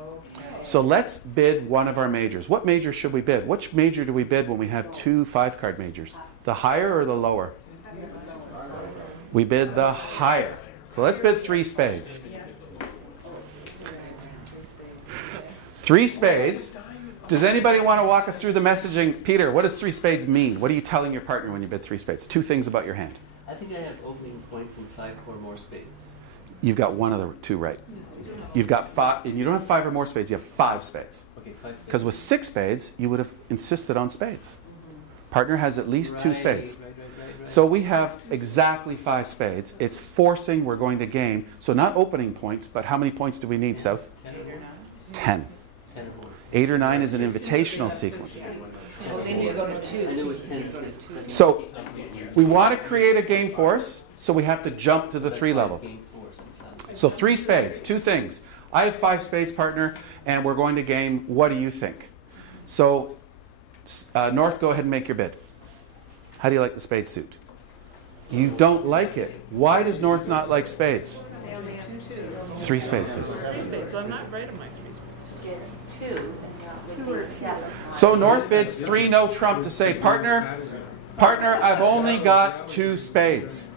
So let's bid one of our majors. What major should we bid? Which major do we bid when we have 2 5-card majors? The higher or the lower? We bid the higher. So let's bid 3 spades. 3 spades. Does anybody want to walk us through the messaging? Peter, what does 3 spades mean? What are you telling your partner when you bid 3 spades? 2 things about your hand. I think I have opening points and 5 or more spades. You've got one of the 2 right. You've got 5, and you don't have 5 or more spades, you have 5 spades. Okay, 5 spades. Because with 6 spades, you would have insisted on spades. Partner has at least 2 spades. Right. So we have exactly 5 spades. It's forcing, we're going to game. So not opening points, but how many points do we need, South? 10 or more. 10. 10 or more. 8 or 9 is an invitational sequence. Well, then you go to 2. I knew it was 10. So We want to create a game for us, so we have to jump to the 3 level. So 3 spades, 2 things. I have 5 spades, partner, and we're going to game, what do you think? So, North, go ahead and make your bid. How do you like the spade suit? You don't like it. Why does North not like spades? They only have 2. 3 spades, please. 3 spades, so I'm not right on my 3 spades. Yes, 2 or 7. So North bids 3 no trump to say, partner, I've only got 2 spades.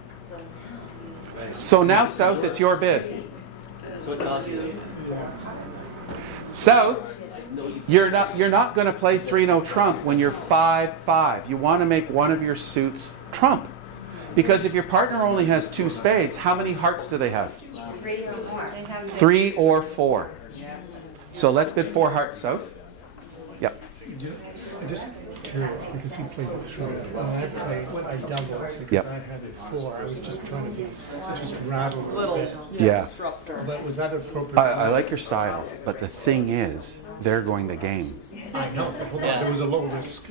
So now, South, it's your bid. So it's obvious. South, you're not going to play 3 no trump when you're 5-5. You want to make one of your suits trump. Because if your partner only has 2 spades, how many hearts do they have? 3 or more. 3 or 4. So let's bid 4 hearts, South. Yep. I'm just curious because you played the 3. When I doubled because Yep. I had a 4. I was just trying to be just rattle a Little bit. Yeah. disruptor. But was that appropriate? I like your style, but the thing is, they're going to game. I know, but hold on. There was a low risk.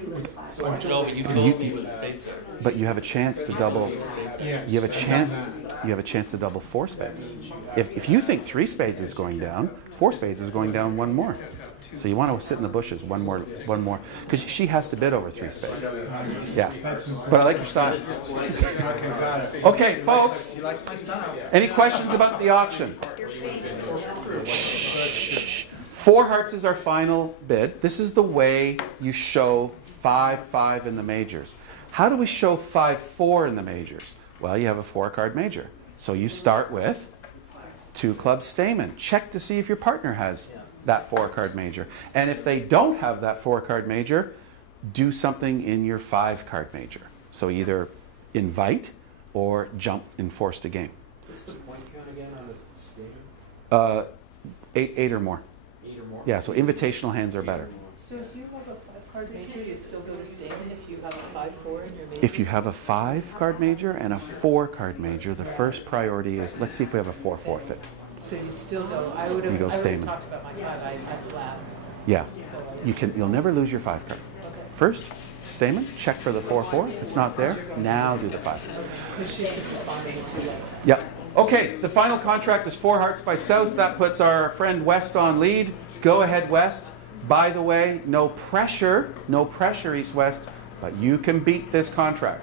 So I'm just, No, but you told me with spades. But you have a chance to double. yes, You have a I chance. done that. You have a chance to double 4 spades. If you think 3 spades is going down, 4 spades is going down 1 more. So you want to sit in the bushes one more, because she has to bid over 3 spades. Yeah, but I like your style. Okay, got it. Okay, folks. He likes my style. Any questions about the auction? Shh. 4 hearts is our final bid. This is the way you show 5-5 in the majors. How do we show 5-4 in the majors? Well, you have a 4-card major. So you start with 2 clubs Stamen. Check to see if your partner has that 4-card major. And if they don't have that 4-card major, do something in your 5-card major. So either invite or jump and force to game. What's the point count again on this statement? 8 or more. 8 or more? Yeah, so invitational hands are better. So if you have a 5-card major, you still go to statement if you have a 5-4 in your major? If you have a 5-card major and a 4-card major, the first priority is, let's see if we have a 4 fit. So you'd still go, I You would go have stamen. talked about my 5, I had flat. Yeah, you'll never lose your 5-card. First, Stamen, check for the 4-4. If it's not there, now do the 5. Because she's responding to it. Yeah. Okay, the final contract is 4 hearts by South. That puts our friend West on lead. Go ahead, West. By the way, no pressure, East-West, but you can beat this contract.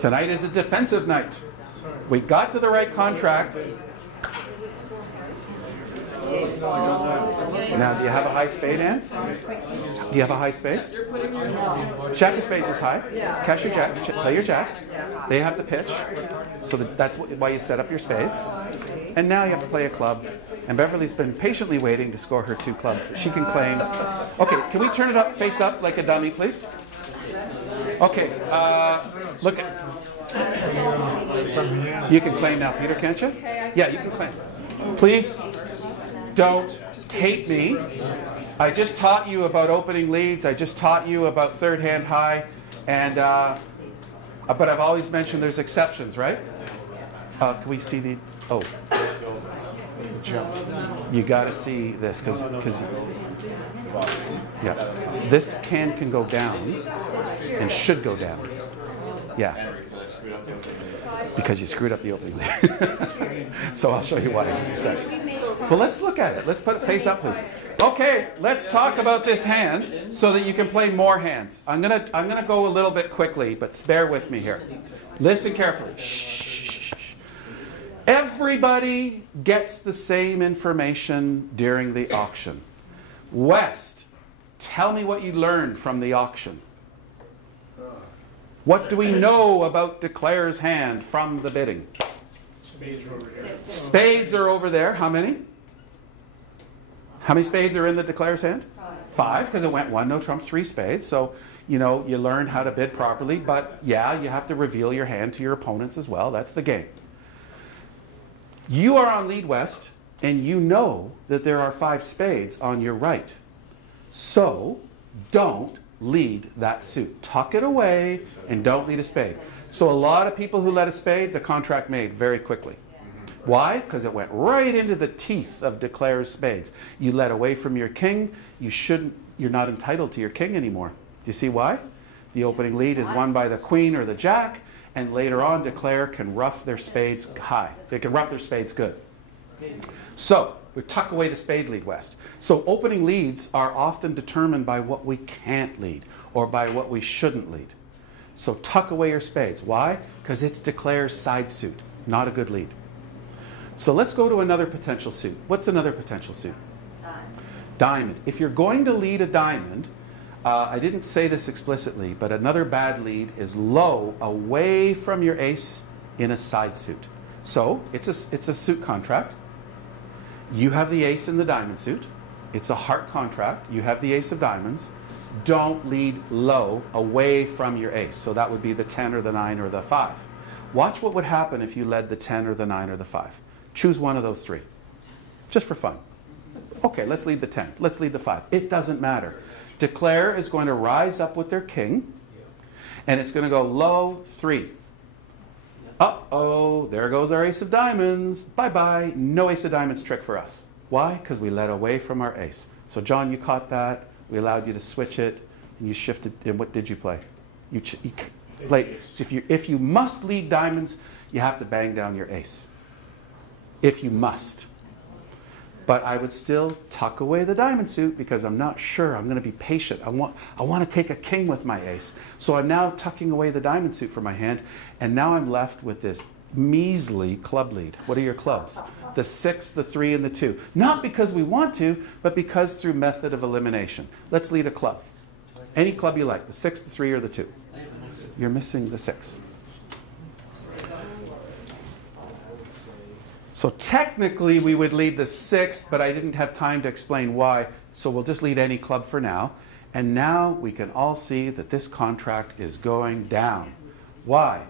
Tonight is a defensive night. We got to the right contract. Now, do you have a high spade hand? Do you have a high spade? Jack of spades is high. Cash your jack. Play your jack. They have to pitch. So that's why you set up your spades. And now you have to play a club. And Beverly's been patiently waiting to score her 2 clubs. She can claim. Okay, can we turn it up, face up like a dummy, please? Okay, look at. You can claim now, Peter, can't you? Yeah, you can claim. Please don't hate me. I just taught you about opening leads. I just taught you about 3rd hand high. And but I've always mentioned there's exceptions, right? Can we see the? Oh, you got to see this because yeah, this hand can go down and should go down. Yeah, because you screwed up the opening lead. So I'll show you why in just a second. Well, let's look at it. Let's put it face up, please. Okay, let's talk about this hand so that you can play more hands. I'm gonna go a little bit quickly, but bear with me here. Listen carefully. Shh. Everybody gets the same information during the auction. West, tell me what you learned from the auction. What do we know about Declare's hand from the bidding? Spades are over here. Spades are over there. How many? How many spades are in the Declare's hand? 5, because it went 1 no trump 3 spades. So, you learn how to bid properly. But yeah, you have to reveal your hand to your opponents as well. That's the game. You are on lead, West, and you know that there are 5 spades on your right. So don't lead that suit. Tuck it away and don't lead a spade. So a lot of people who led a spade, the contract made very quickly. Why? Because it went right into the teeth of Declare's spades. You led away from your king. You're not entitled to your king anymore. Do you see why? The opening lead is won by the queen or the jack, and later on declare can ruff their spades high. They can ruff their spades good. So we tuck away the spade lead, West. So opening leads are often determined by what we can't lead or by what we shouldn't lead. So tuck away your spades. Why? Because it's declares side suit, not a good lead. So let's go to another potential suit. What's another potential suit? Diamond. If you're going to lead a diamond, I didn't say this explicitly, but another bad lead is low away from your ace in a side suit. So it's a suit contract. You have the ace in the diamond suit. It's a heart contract. You have the ace of diamonds. Don't lead low away from your ace. So that would be the 10 or the 9 or the 5. Watch what would happen if you led the 10 or the 9 or the 5. Choose one of those three, just for fun. Okay, let's lead the 10. Let's lead the 5. It doesn't matter. Declare is going to rise up with their king, and it's going to go low 3. Uh-oh, there goes our ace of diamonds. Bye-bye. No ace of diamonds trick for us. Why? Because we led away from our ace. So, John, you caught that. We allowed you to switch it, and you shifted. And what did you play? You played. So if you must lead diamonds, you have to bang down your ace. If you must. But I would still tuck away the diamond suit because I'm not sure. I'm going to be patient. I want to take a king with my ace. So I'm now tucking away the diamond suit from my hand, and now I'm left with this measly club lead. What are your clubs? The 6, the 3, and the 2. Not because we want to, but because through method of elimination. Let's lead a club. Any club you like, the 6, the 3, or the 2. You're missing the 6. So technically we would lead the 6, but I didn't have time to explain why, so we'll just lead any club for now. And now we can all see that this contract is going down. Why?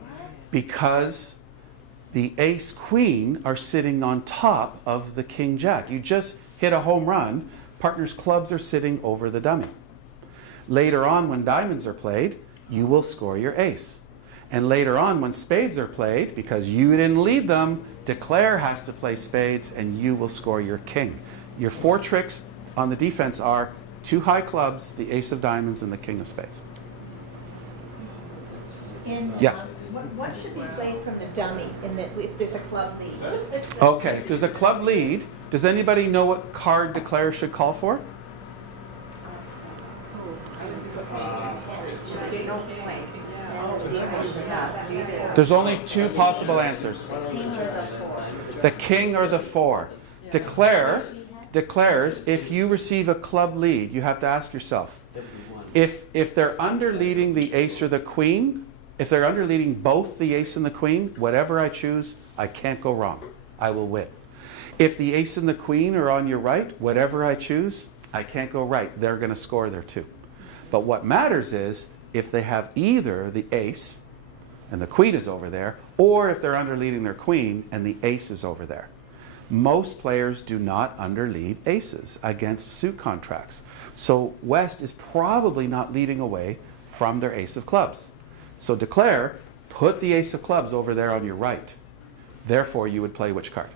Because the ace-queen are sitting on top of the king-jack. You just hit a home run. Partners' clubs are sitting over the dummy. Later on, when diamonds are played, you will score your ace. And later on, when spades are played, because you didn't lead them, declare has to play spades, and you will score your king. Your 4 tricks on the defense are 2 high clubs, the ace of diamonds, and the king of spades. And Yeah. what should be played from the dummy if there's a club lead? Okay, if there's a club lead, does anybody know what card declare should call for? There's only 2 possible answers. The king or the 4. Declares if you receive a club lead, you have to ask yourself, if they're underleading the ace or the queen, if they're underleading both the ace and the queen, whatever I choose, I can't go wrong. I will win. If the ace and the queen are on your right, whatever I choose, I can't go right. They're going to score there too. But what matters is if they have either the ace and the queen is over there, or if they're underleading their queen and the ace is over there. Most players do not underlead aces against suit contracts. So West is probably not leading away from their ace of clubs. So declare, put the ace of clubs over there on your right. Therefore, you would play which card?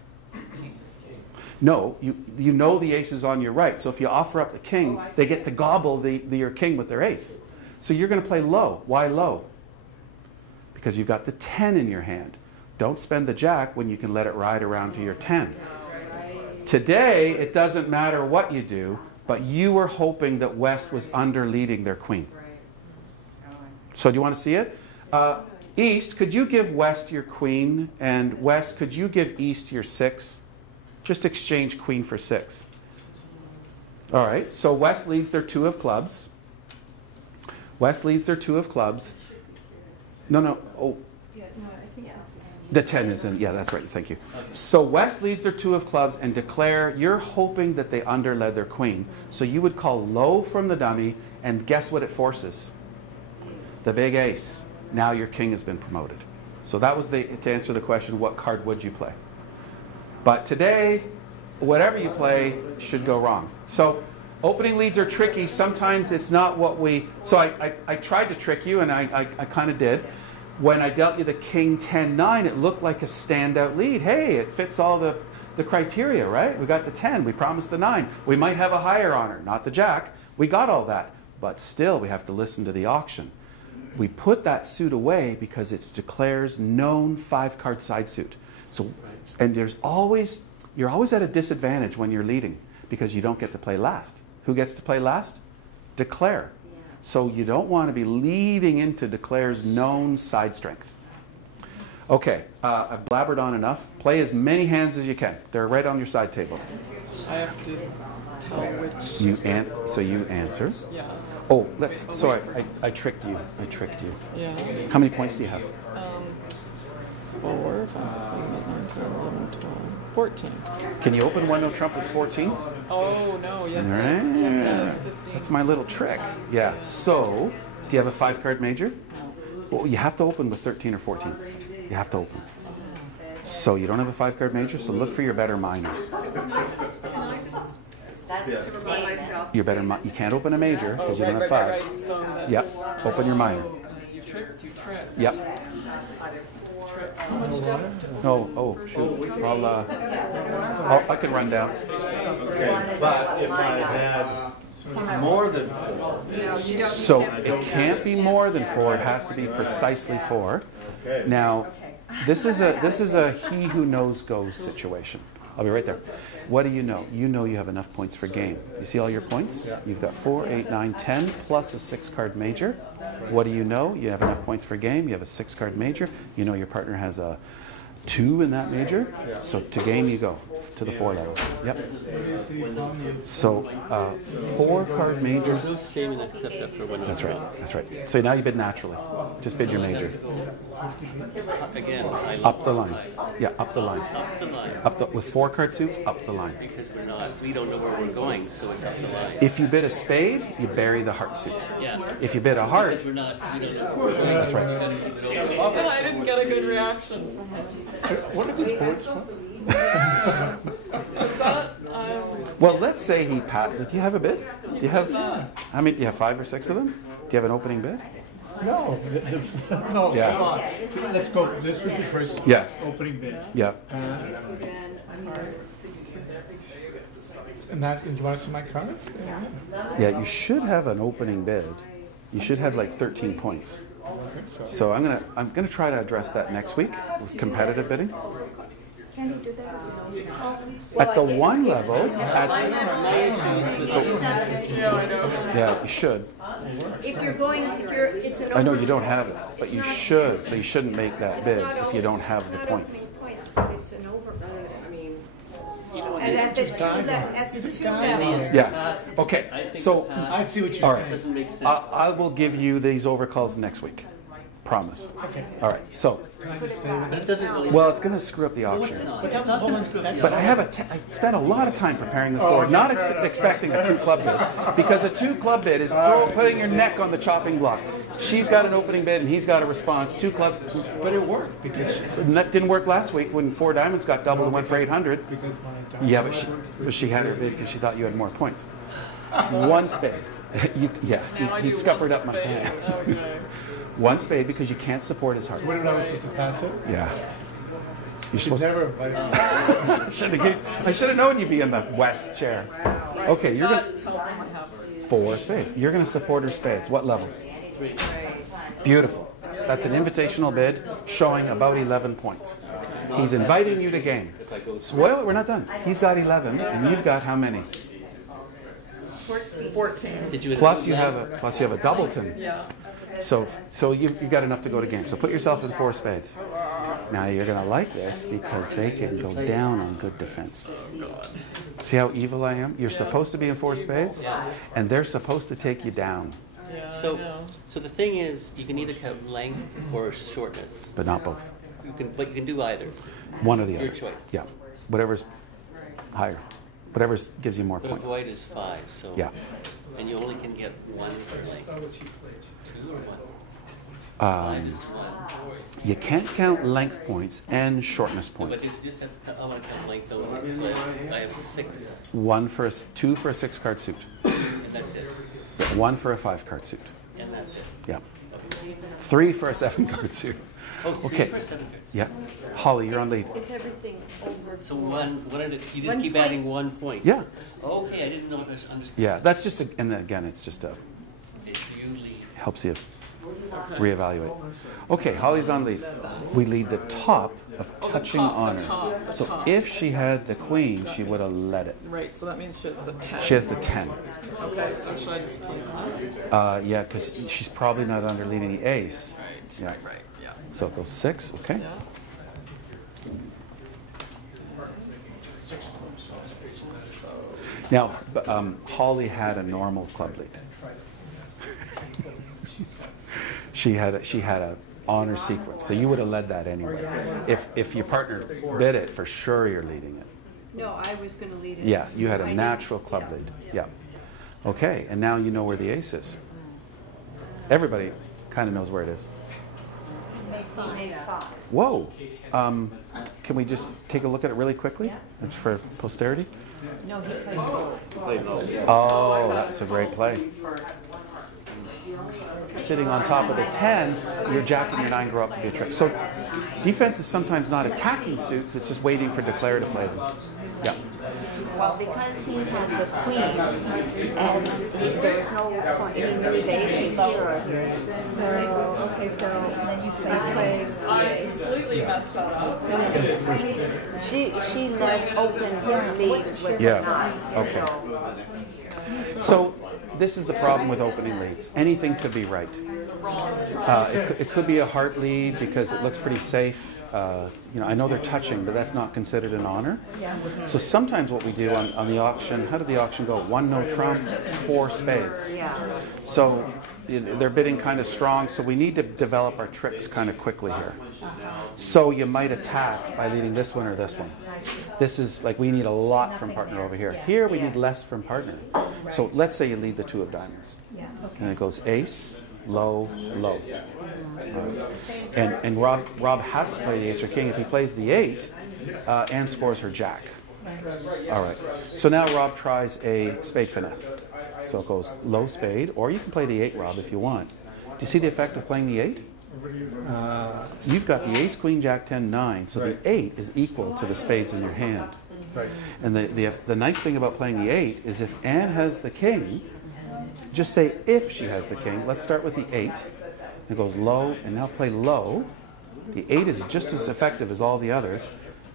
No, you know the ace is on your right. So if you offer up the king, they get to gobble your king with their ace. So you're going to play low. Why low? Because you've got the 10 in your hand. Don't spend the jack when you can let it ride around to your 10. Today, it doesn't matter what you do, but you were hoping that West was underleading their queen. So do you want to see it? East, could you give West your queen? And West, could you give East your 6? Just exchange queen for 6. All right, so West leads their 2 of clubs. West leads their 2 of clubs. No. Oh. Yeah, no, I think The 10 is in. Yeah, that's right. Thank you. So West leads their 2 of clubs and declare you're hoping that they underled their queen. So you would call low from the dummy, and guess what it forces? The big ace. Now your king has been promoted. So that was to answer the question, what card would you play? But today, whatever you play should go wrong. So opening leads are tricky. Sometimes it's not what we... So I tried to trick you, and I kind of did. When I dealt you the king 10-9, it looked like a standout lead. Hey, it fits all the criteria, right? We got the 10. We promised the 9. We might have a higher honor, not the jack. We got all that. But still, we have to listen to the auction. we put that suit away because it's declares known 5-card side suit. So, and you're always at a disadvantage when you're leading because you don't get to play last. Who gets to play last? Declare. Yeah. So you don't want to be leading into declare's known side strength. Okay, I've blabbered on enough. Play as many hands as you can. They're right on your side table. I have to tell which. So you answer. Yeah. Oh, sorry, I tricked you. I tricked you. Yeah. How many points do you have? 4, 5, 6, 7, 8, 9, 10, 11, 12, 14. Can you open one no trump with 14? Oh, no. You have Right. That's my little trick. Yeah. So, do you have a 5-card major? Well, you have to open with 13 or 14. You have to open. So you don't have a 5-card major, so look for your better minor. Can I just That's to remind myself? Your better you can't open a major because you don't have 5. Right. So that's, Yep. Open your minor. You tricked. Yep. How much depth? No. Oh, shoot. I can run down. Okay, but if I had more than 4, No, you don't. So it can't be more than 4. It has to be precisely 4. okay. Now, this is a he who knows goes situation. I'll be right there. What do you know? You know you have enough points for game. You see all your points? You've got 4, 8, 9, 10 plus a 6-card major. What do you know? You have enough points for game. You have a 6-card major. You know your partner has a 2 in that major. So to game you go to the 4 level. Yep. So 4-card major. There's no statement except after one. That's right. That's right. So now you bid naturally. Just bid your major. Again, Up the line. Yeah, up the line. Up the line. With 4-card suits, up the line. Because we don't know where we're going, so it's up the line. If you bid a spade, you bury the heart suit. Yeah. If you bid a heart, Because we don't know where we're going. that's right. Oh, I didn't get a good reaction. What are these boards for? Is that, Well, let's say he do you have a bid? Do you have how many? Do you have 5 or 6 of them? Do you have an opening bid? No, no, Yeah. hold on. Let's go. This was the first Yeah. opening bid. Yeah. And that, and you want to see my cards? Yeah. You should have an opening bid. You should have like 13 points. So I'm gonna try to address that next week with competitive bidding. Can you do that? At the 1 level, yeah, you should. If you're going, it's an I know over. you don't have it, but you should. So you shouldn't make that It's bid not if you don't have the not points. opening points, but it's an over. I mean, And at the 2 level. Yeah. Okay. So I see what you're all saying. right. Doesn't make sense. I will give you these overcalls next week. Promise. Okay. All right. So, Can I just stay with But it? it doesn't really. well, it's going to screw up the auction. It's But that's, not hold gonna on, screw up that's- the But I spent a lot of time preparing this board, not expecting a 2-club bid, because a 2-club bid is putting your neck on the chopping block. She's got an opening bid and he's got a response. 2 clubs. But it worked because That didn't work last week when 4 diamonds got doubled and went for 800. because my Yeah, but she had her bid because she thought you had more points. 1 spade. He scuppered up my plan. okay. 1 spade because you can't support his hearts. What did I was supposed to pass it? Yeah. You're She's supposed never invited me. I should have known you'd be in the west chair. Okay, you're That going tells them what happened. 4 spades. You're going to support her spades. What level? Beautiful. That's an invitational bid showing about 11 points. He's inviting you to game. So, well, we're not done. He's got 11, and you've got how many? 14. Did you Plus you have a doubleton. Yeah. So you've got enough to go to game. So put yourself in 4 spades. Now you're going to like this because they can go down on good defense. See how evil I am? You're supposed to be in 4 spades, and they're supposed to take you down, Yeah, I So, know. so the thing is, you can either have length or shortness. but not both. But you can do either. One or the other. Your choice. Yeah. Whatever's higher. Whatever gives you more But a points. void is 5, so. Yeah. And you only can get 1 for length. 2 or 1? 5 is 1. You can't count length points and shortness No, but points. you just have, I want to count length only. So I have 6, 2 for a 6-card suit. and that's it. 1 for a 5-card suit. And that's it. Yeah. 3 for a 7-card suit. Oh, 3 Okay. for 7 cards. Yeah. Holly, you're on lead. it's everything over. So one at a, you just 1 keep point. adding 1 point. Yeah. Okay, I didn't know if I understood. Yeah. That's just and again, it's just If you lead. helps you Reevaluate. Okay, Holly's on lead. We lead the top of Oh, the touching top, the honors. top, the So top. if she had the queen, she would have led it. Right, so that means she has the 10. She has the 10. Okay, so should I just play that? Yeah, because she's probably not under leading the ace. Right, Yeah. right, yeah. So it goes 6, okay. Yeah. Now, Holly had a normal club lead. She had a honor sequence, so you would have led that anyway. If your partner bid it, for sure you're leading it. No, I was gonna lead it. Yeah, you had I a didn't- natural club yeah. lead. Yeah. Okay, and now you know where the ace is. Everybody kind of knows where it is. Made 5. Whoa. Can we just take a look at it really quickly? It's for posterity. No, he played low. Oh, that's a great play. Sitting on top of the 10, your jack and your 9 grow up to be a trick. So defense is sometimes not attacking suits, it's just waiting for declare to play them. Yeah. Well, because he had the queen, and there was no point, he knew the ace is here. So, okay, so then you played I completely messed that up. She led open lead with Yeah. the 9. Okay. So this is the problem with opening leads. Anything could be right. It could be a heart lead because it looks pretty safe. I know they're touching, but that's not considered an honor. So sometimes what we do on the auction, how did the auction go? 1 no trump, 4 spades. Yeah. So they're bidding kind of strong, so we need to develop our tricks kind of quickly here. So you might attack by leading this one or this one. This is like we need a lot from partner over here. Here we need less from partner. So let's say you lead the 2 of diamonds. And it goes ace, low, low. And Rob has to play the ace or king. If he plays the 8, Anne scores her jack. All right. So now Rob tries a spade finesse. So it goes low spade, or you can play the 8, Rob, if you want. Do you see the effect of playing the 8? You've got the ace, queen, jack, 10, 9. So the 8 is equal to the spades in your hand. Right. And the nice thing about playing the 8 is if Anne has the king, just say if she has the king. Let's start with the 8. It goes low, and now play low. The 8 is just as effective as all the others.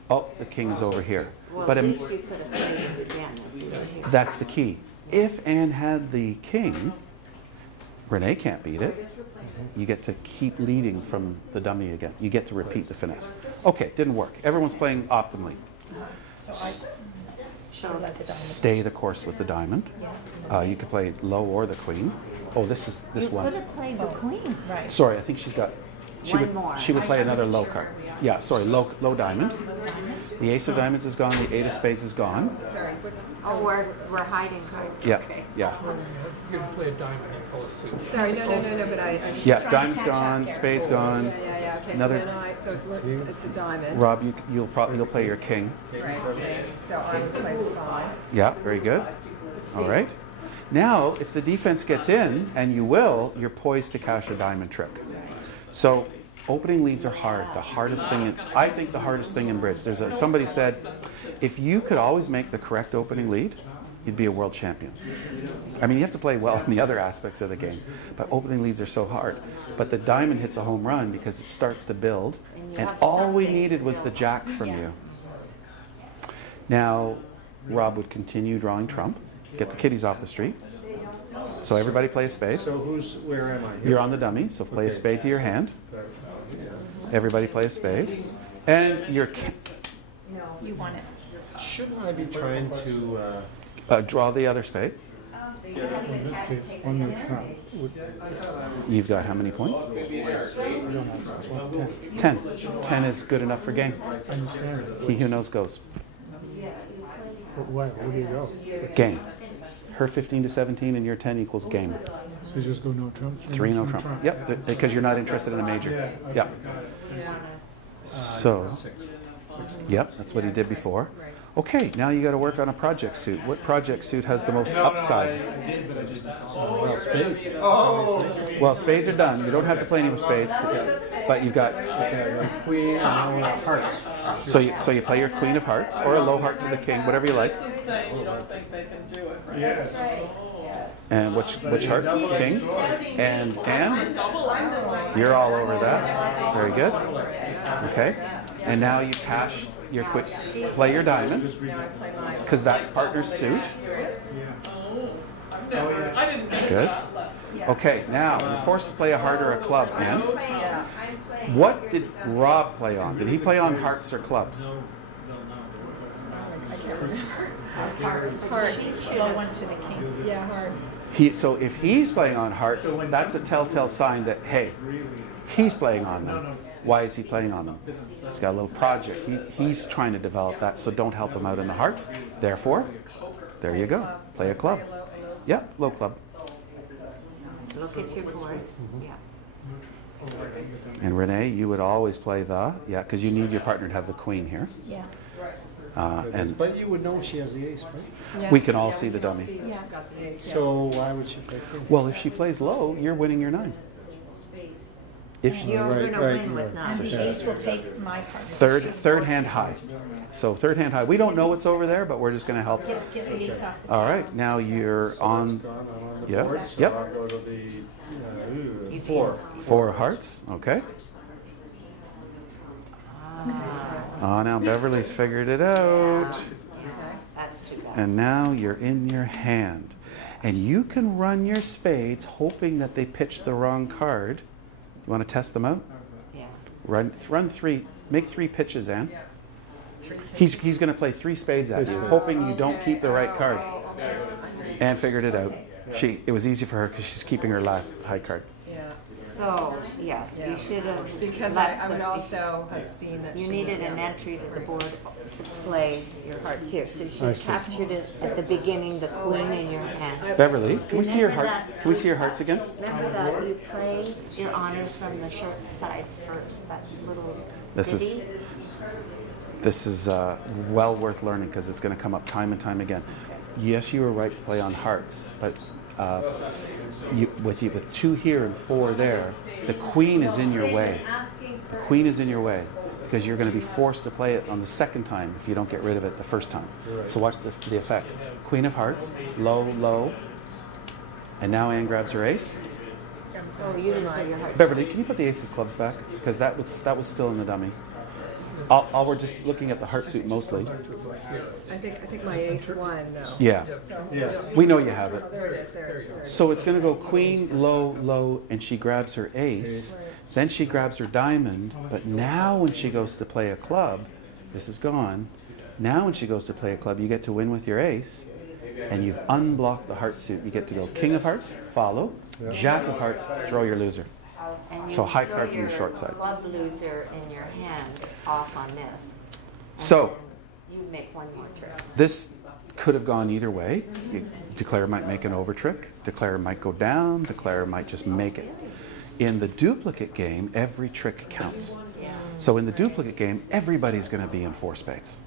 Oh, the king is over here. Well, But at least you could have played it again. that's the key. If Anne had the king, Renee can't beat it. You get to keep leading from the dummy again. You get to repeat the finesse. Okay, didn't work. Everyone's playing optimally. Stay the course with the diamond. You could play low or the queen. Oh, this one. You could have played the queen. Right. Sorry, I think she's got. She would play another low card. Yeah, sorry, low diamond. The ace of diamonds is gone. The 8 of spades is gone. Sorry, Oh, we're hiding cards. Yeah, Okay. yeah, You can play a diamond and pull a suit. sorry, no, but I just yeah. trying to Diamond's catch gone. up here. Spades gone. Yeah, okay, Another- so it's a diamond. Rob, you'll play your king. Right, okay, so I play the 5. Yeah, very good. All right. Now, if the defense gets in, and you will, you're poised to cash a diamond trick. So, opening leads are hard. The hardest thing, I think, the hardest thing in bridge. Somebody said, if you could always make the correct opening lead, you'd be a world champion. I mean, you have to play well in the other aspects of the game, but opening leads are so hard. But the diamond hits a home run because it starts to build, and all we needed was the jack from you. Now, Rob would continue drawing trump, get the kiddies off the street. So everybody play a spade. So where am I? Here? You're on the dummy, so play a spade to your hand. That's- yeah. Everybody play a spade. And your You want it. Shouldn't I be trying to, draw the other spade. In this case, 1 no trump. You've got how many points? We don't have well, 10. 10 is good enough for game. I understand. He who knows goes. But where do you go? Game. Her 15 to 17 and your 10 equals game. So you just go no trump? 3 no trump. Yep, because you're not interested in a major. Yeah. So, yep, that's what he did before. Okay, now you got to work on a project suit. What project suit has the most upside? well, spades. Well, spades are done. You don't have to play any more spades, but you've got. Okay, I got queen and now hearts. So you play your queen of hearts or a low heart to the king, whatever you like. This is saying you don't think they can do it, right? Yes. And which heart? King. And Anne? You're all over that. Very good. Okay. And now you cash your quick, play your diamond, because that's partner's suit. Good. Okay, now you're forced to play a heart or a club, Anne. What did Rob play on? Did he play on hearts or clubs? Hearts. One to the king. Yeah, hearts. So if he's playing on hearts, that's a telltale sign that, hey, he's playing on them. Why is he playing on them? He's got a little project. He's trying to develop that, so don't help him out in the hearts. Therefore, there you go. Play a club. Yep, low club. Look at your board. Yeah. And Renee, you would always play the, yeah, because you need your partner to have the queen here. Yeah. But you would know if she has the ace, right? We can all see the dummy. Yeah. So why would she play king? Well, if she plays low, you're winning your 9. If she, You're going to win with And 9. the ace will take my part. third hand high. So third hand high. We don't know what's over there, but we're just going to help. Get the ace off the All right, now you're on. Yeah. So Yep. I'll go to the 4. 4 hearts. Okay. Oh, now Beverly's figured it out. That's too bad. And now you're in your hand. And you can run your spades hoping that they pitch the wrong card. You want to test them out? Yeah. Run 3, make 3 pitches, Anne. He's going to play 3 spades at you, hoping you don't keep the right card. Anne figured it out. It was easy for her because she's keeping her last high card. So, yes, you should have. Because left I would the- also have seen that You she needed would an have- entry to the board to play your hearts here. So I you see. captured it at the beginning, the queen in your hand. Beverly, can we see your Remember hearts? that- Can we see your hearts again? Remember that you play your honors from the short side first, that little This is- bitty? This is well worth learning because it's going to come up time and time again. Yes, you were right to play on hearts, but with 2 here and 4 there, the queen is in your way. The queen is in your way because you're going to be forced to play it on the second time if you don't get rid of it the first time. So watch the effect. Queen of hearts, low, low, and now Anne grabs her ace. Oh, you didn't play your hearts. Beverly, can you put the ace of clubs back because that was still in the dummy. We're just looking at the heart suit mostly. I think my ace won though. Yeah, Yes. we know you have it. There it is, there it is. So it's going to go queen, low, low, and she grabs her ace. Then she grabs her diamond. But now when she goes to play a club, this is gone. Now when she goes to play a club, you get to win with your ace. And you've unblocked the heart suit. You get to go king of hearts, follow, jack of hearts, throw your loser. And So you high throw card from the your short side. club loser in your hand off on this. And So then you make one more trick. this could have gone either way. Declare might make an over trick. Declare might go down. Declare might just make it. In the duplicate game, every trick counts. So in the duplicate game, everybody's going to be in 4 spades.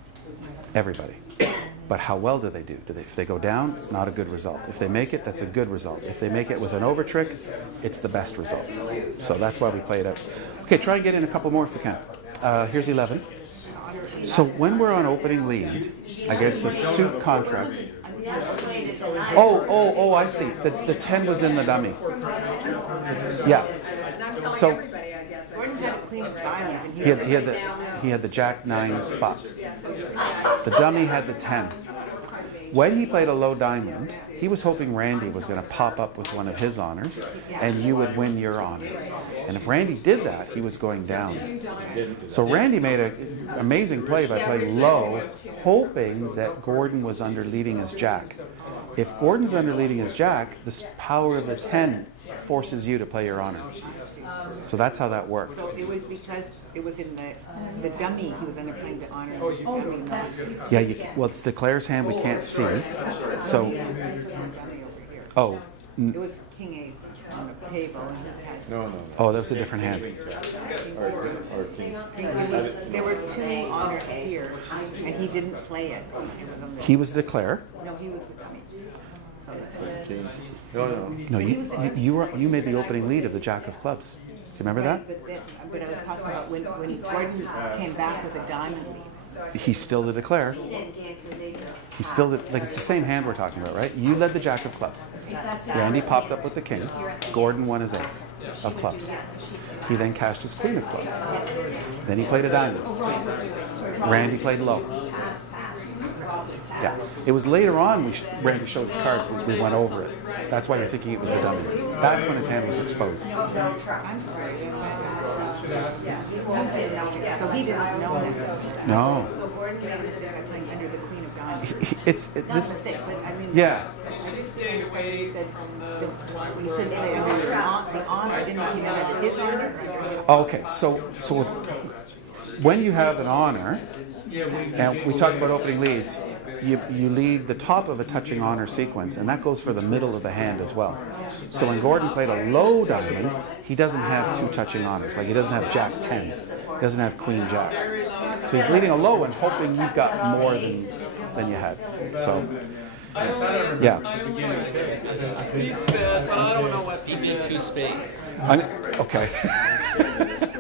Everybody. But how well do they do? If they go down, it's not a good result. If they make it, that's a good result. If they make it with an over trick, it's the best result. So that's why we play it out. Okay, try and get in a couple more if we can. Here's 11. So when we're on opening lead against a suit contract. Oh, I see. The 10 was in the dummy. Yeah. So he had the jack 9 spots. The dummy had the 10. When he played a low diamond, he was hoping Randy was going to pop up with one of his honors, and you would win your honors. And if Randy did that, he was going down. So Randy made an amazing play by playing low, hoping that Gordon was under leading his jack. If Gordon's under leading his jack, the power of the 10 forces you to play your honors. So that's how that worked. So it was because it was in the dummy, he was under playing the honor. Yeah, well, it's Declare's hand we can't see. So, oh, It was king ace on the table. And he had, No. oh, that was a different hand. Or king. there were 2 honors here, and he didn't play it. He was Declare. No, he was the dummy. So King. No. No, you made the opening lead of the Jack of Clubs. Do you remember that? But I was talking about when Gordon came back with a diamond lead. he's still the declare. She didn't dance with Iggy's. He's still the, like, it's the same hand we're talking about, right? You led the jack of clubs. Randy popped up with the king. Gordon won his ace of clubs. He then cashed his queen of clubs. Then he played a diamond. Randy played low. Yeah. It was later on Randy showed his cards. We went over it. That's why you're thinking it was a dummy. That's when his hand was exposed. So he didn't know that. No. So Gordon made a mistake by playing under the queen of diamonds. It's Not a this. mistake, but I mean. Yeah. He stayed away from the. You shouldn't play under the honor. Didn't he know that his honor? Okay. So when you have an honor, and we talk about opening leads, you lead the top of a touching honor sequence, and that goes for the middle of the hand as well. So when Gordon played a low diamond, he doesn't have two touching honors. Like he doesn't have Jack 10, he doesn't have Queen Jack. So he's leading a low and hoping you've got more than you had. So yeah. He's bad, but I don't know what to Give me do. 2 spades. Okay.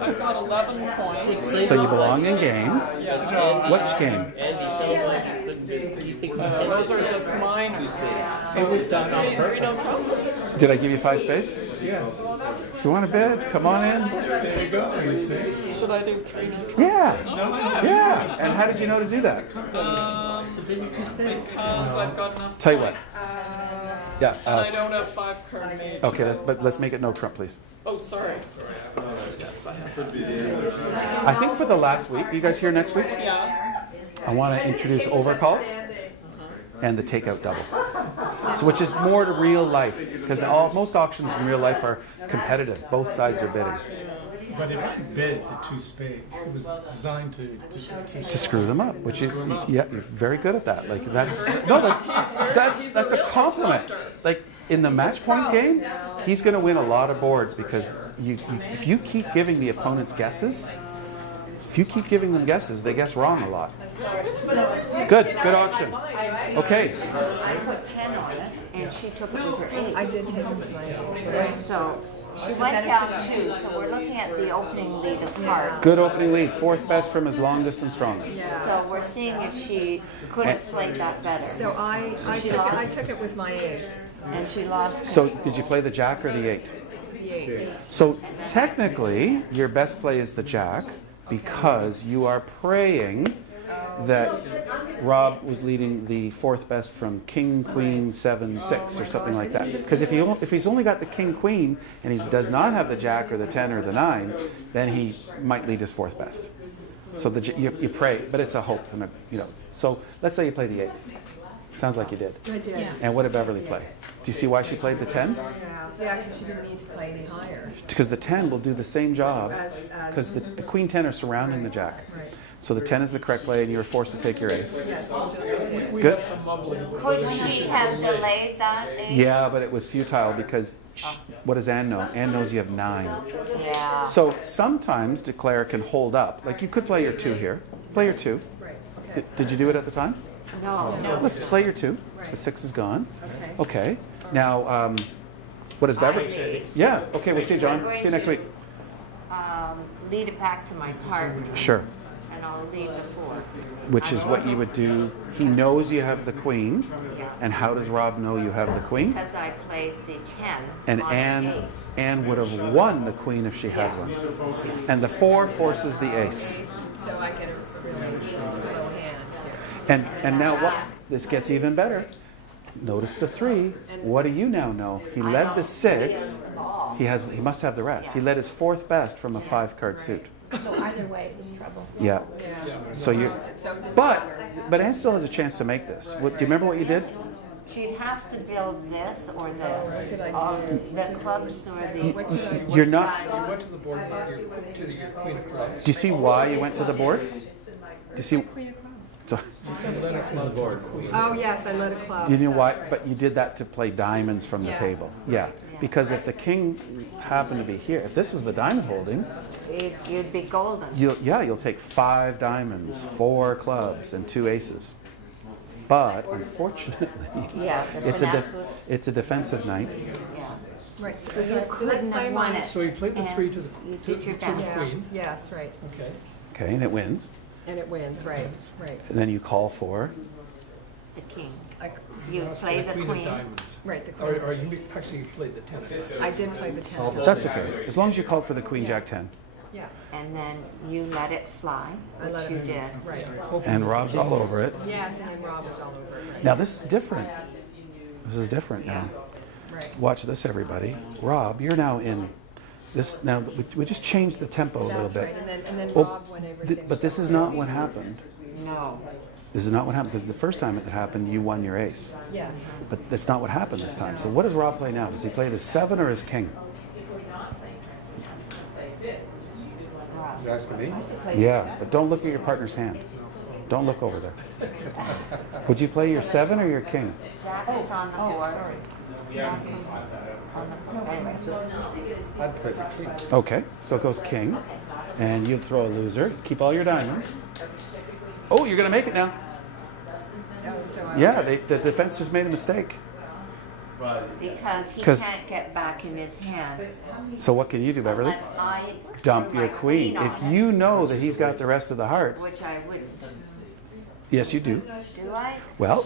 I've got 11 points. So you belong in game. Yeah. Which game? He thinks Those are just mine. It was done on purpose. Did I give you 5 spades? Yes. If you want to bid, come on in. There you go, you see. Should I do 3? Yeah. Yeah. And how did you know to do that? Because I've got enough. Tell you what. Yeah. And I don't have 5 card mates. Okay, but let's make it no trump, please. Oh, sorry. Yes, I have. I think for the last week, you guys here next week? Yeah. I want to introduce overcalls and the takeout double. So which is more to real life, because most auctions in real life are competitive. Both sides are bidding. But if I bid the 2 spades, it was designed to Screw them up, which yeah, you're very good at that. Like that's a compliment. Like in the match point game, he's going to win a lot of boards because if you keep giving the opponents guesses, they guess wrong a lot. Good auction. Okay. I put 10 on it, and she took it with her 8. I did take it with my ace. So she went down 2, so we're looking at the opening lead of cards. Good opening lead, 4th best from his longest and strongest. So we're seeing if she could have played that better. So I took it with my ace. And she lost. So did you play the jack or the 8? The 8. So technically, your best play is the jack because you are praying that Rob was leading the 4th best from King, Queen, 7, 6 or something like that. Because if he's only got the King, Queen and he does not have the jack or the 10 or the 9, then he might lead his 4th best. So you pray, but it's a hope. And so let's say you play the 8. Sounds like you did. I did. Yeah. And what did Beverly play? Do you see why she played the 10? Yeah, because she didn't need to play any higher. Because the 10 will do the same job As- because the Queen 10 are surrounding the jack. Right. So the 10 is the correct play and you're forced to take your ace. Yes, I did. Good. Could she have delayed that? Yeah, but it was futile because what does Anne know? Anne knows you have 9. Yeah. So sometimes declare can hold up. Like you could play your 2 here. Play your 2. Right. Okay. Did you do it at the time? No. Let's play your 2. The 6 is gone. Okay. Now, what is Beverly? Yeah. Okay, we'll see you, John. See you next week. Lead it back to my partner. Sure. And I'll lead the 4. Which is what you would do. He knows you have the queen. Yeah. And how does Rob know you have the queen? Because I played the 10 And on Anne, an 8. Anne would have won the queen if she had one. And the 4 forces the ace. So I get a really low hand here. And now what? This gets even better. Notice the 3. What do you now know? He led the 6. He must have the rest. He led his 4th best from a 5-card suit. So either way, it was trouble. Yeah. So you, but Anne still has a chance to make this. Do you remember what you did? She'd have to build this or this. What did I do? The clubs or the... You're not. You went to the board to your queen of clubs. Do you see why you went to the board? Do you see? Queen of clubs. So, Oh, yes, I led a club. do you know why? That's right. But you did that to play diamonds from the Yes. table. Yeah. Because if the king happened to be here, if this was the diamond holding, You'd be golden. you'll take 5 diamonds, 4 clubs, and 2 aces. But unfortunately, Yeah, the it's finesse was... it's a defensive night. Yeah. Right. So you couldn't have won it. So you played the 3 to You the did your to the best. queen. Yes, right. Okay. Okay, and it wins. And it wins, right, right. And then you call for. The king. Like, You play the Queen of queen. diamonds. right, the queen. Or you actually played the 10. I did play the 10. That's okay. As long as you called for the Queen Jack 10. Yeah, And then you let it fly, I let which it you did. right. And Rob's all over it. Yes, and then Rob was all over it, right. Now this is different. This is different now. Right. Watch this, everybody. Rob, you're now in this. Now we just changed the tempo a little That's bit. right, and then Oh, Rob went everything. but this is not what happened. No. This is not what happened because the first time it happened, you won your ace. Yes. But that's not what happened this time. So what does Rob play now? Does he play the 7 or his king? You asking me? Yeah, but don't look at your partner's hand. Don't look over there. Would you play your 7 or your king? Jack is on the board. I'd play the king. Okay, so it goes king, and you throw a loser. Keep all your diamonds. Oh, you're going to make it now. Oh, so Yeah, the defense just made a mistake. Because he 'Cause- can't get back in his hand. So what can you do, Beverly? Unless I Dump threw your my queen. on If it, you know that he's got the rest of the hearts, which I wouldn't. yes, you do. Do I? Well,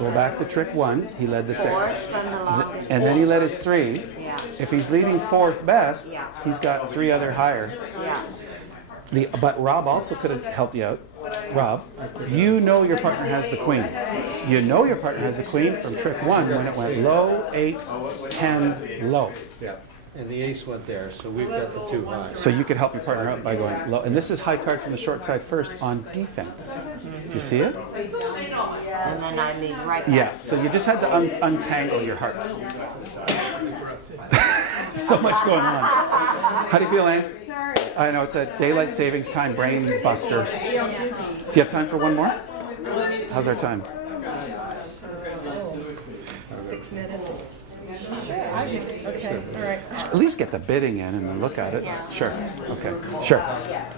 go back to trick 1. He led the 6. Fourth from the longest. And then he led his 3. Yeah. If he's leading 4th best, Yeah. he's got 3 other higher. Yeah. But Rob also could have helped you out. Rob, you know your partner has the queen. You know your partner has the queen from trick 1 when it went low, 8, 10, low. Yeah. And the ace went there, so we've got the 2 high. So you could help your partner out by going low. And this is high card from the short side first on defense. Do you see it? And then I lead right Yeah, back. so you just had to untangle your hearts. So much going on. How do you feel, Anne? I know, it's a daylight savings time brain buster. I feel dizzy. Do you have time for one more? How's our time? 6 minutes. Okay, all right. At least get the bidding in and then look at it. Sure. Okay. Sure.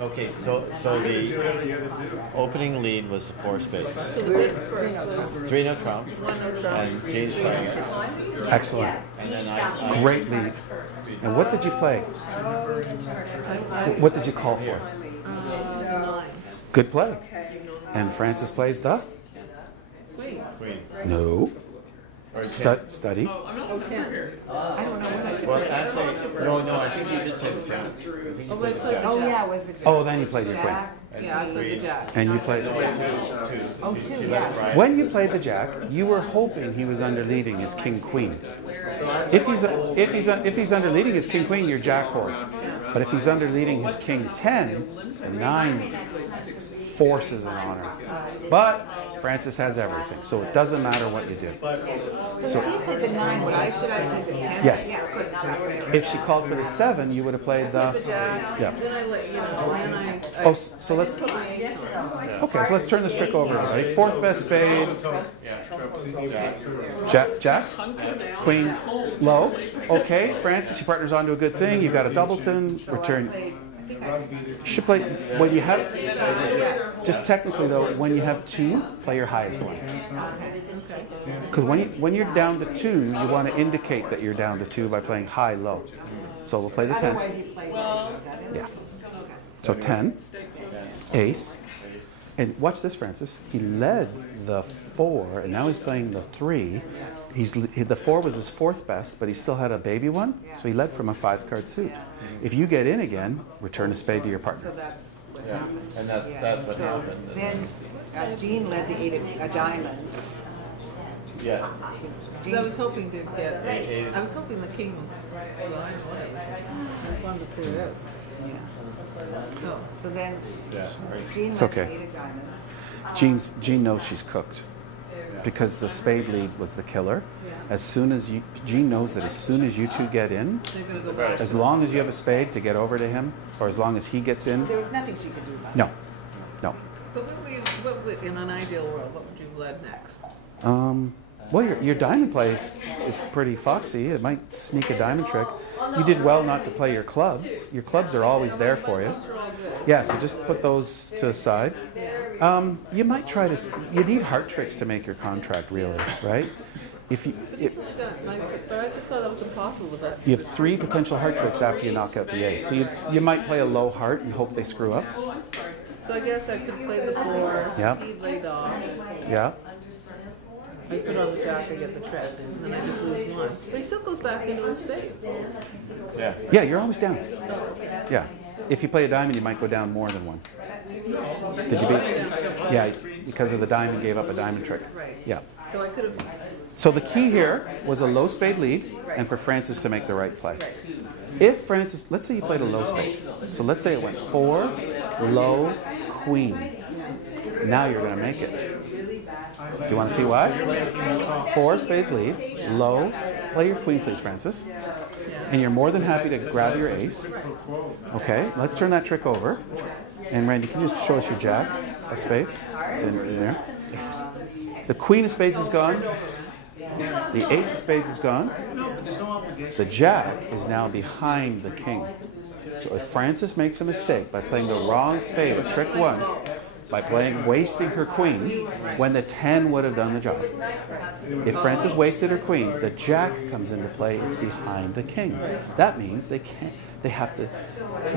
Okay, so the opening lead was 4 spades. So the bid first was 3 no trump, 1 no trump. and James Fire. Excellent. And then I Great lead. And what did you play? What did you call for? Good play. And Francis plays the? queen. No. Or Study. Oh, 10. Well, actually, no, I think you did play the jack. I think you played the jack. Oh, yeah, was it? Oh, then you played your queen. Yeah, I played the jack. And you played. Oh, 2, yeah. When you played the jack, you were hoping he was under leading his king queen. If he's under leading his king queen, your jack holds. But if he's under leading his king 10, so 9 forces an honor. But Francis has everything, so it doesn't matter what you do. So he played the 9, but I said I played the 10. Yes. If she called for the 7, you would have played the. Yeah. Then I let, then I. Oh, so let's. Okay, so let's turn this trick over. Right? 4th best spade. Jack. Queen. Low. Okay, Francis, your partner's onto a good thing. You've got a doubleton. Return. You should play when you have. Just technically though, when you have 2, play your highest one. Because when you're down to 2, you want to indicate that you're down to 2 by playing high low. So we'll play the 10. Otherwise, he played Yeah. So 10, ace, and watch this, Francis. He led the 4, and now he's playing the 3. The 4 was his 4th best, but he still had a baby one, so he led from a 5-card suit. If you get in again, return a spade to your partner. Yeah, and that's what happened. Then Jean led the 8 of diamonds. Yeah. I was hoping to get, I was hoping the king was, well, I wanted to put it out. Oh, So then Yeah, right. Jean It's led okay. the 8 of diamonds. Jean knows she's cooked because the spade lead was the killer. As soon as Jean knows that as soon as you 2 get in, they're gonna go back. as long as you have a spade to get over to him, or as long as he gets in, There was nothing she could do about it. no. But what would, in an ideal world, what would you have led next? Well, your diamond play is pretty foxy. It might sneak a diamond trick. You did well not to play your clubs. Your clubs are always there for you. Yeah, so just put those to the side. You might try to. You need heart tricks to make your contract, really, right? But I just thought that was impossible with that. You have 3 potential heart tricks after you knock out the ace. So you might play a low heart and hope they screw up. So I guess I could play the 4. Yeah. He laid off. Yeah. I put on the jack, I get the trick, and then I just lose 1. But he still goes back into his spades. Yeah. Yeah, you're always down. Oh, okay. Yeah. If you play a diamond, you might go down more than 1. Did you beat? Yeah, because of the diamond, gave up a diamond trick. Right. Yeah. So I could have. So the key here was a low spade lead, and for Francis to make the right play. If Francis, let's say you played a low spade. So let's say it went 4, low, queen. Now you're going to make it. Do you want to see why? 4 spades lead, low. Play your queen, please, Francis. And you're more than happy to grab your ace. Okay, let's turn that trick over. And Randy, can you just show us your jack of spades? It's in there. The queen of spades is gone. The ace of spades is gone. The jack is now behind the king. So if Francis makes a mistake by playing the wrong spade at trick 1, by wasting her queen, when the 10 would have done the job. If Francis wasted her queen, the jack comes into play, it's behind the king. That means they can't, they have to,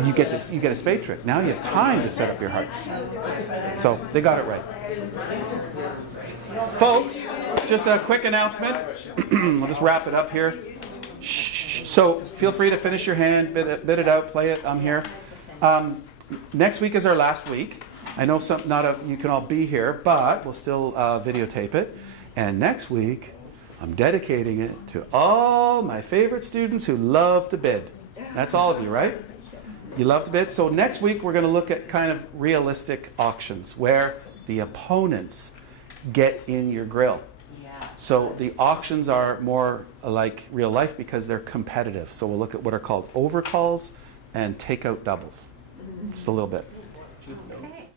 you get a spade trick. Now you have time to set up your hearts. So they got it right. Folks, just a quick announcement. We'll just wrap it up here. So feel free to finish your hand, bid it out, play it. I'm here. Next week is our last week. I know you can all be here, but we'll still videotape it. And next week, I'm dedicating it to all my favorite students who love to bid. That's all of you, right? You love to bid? So next week, we're going to look at kind of realistic auctions where the opponents get in your grill. So the auctions are more like real life because they're competitive. So we'll look at what are called overcalls and takeout doubles. Just a little bit. Okay.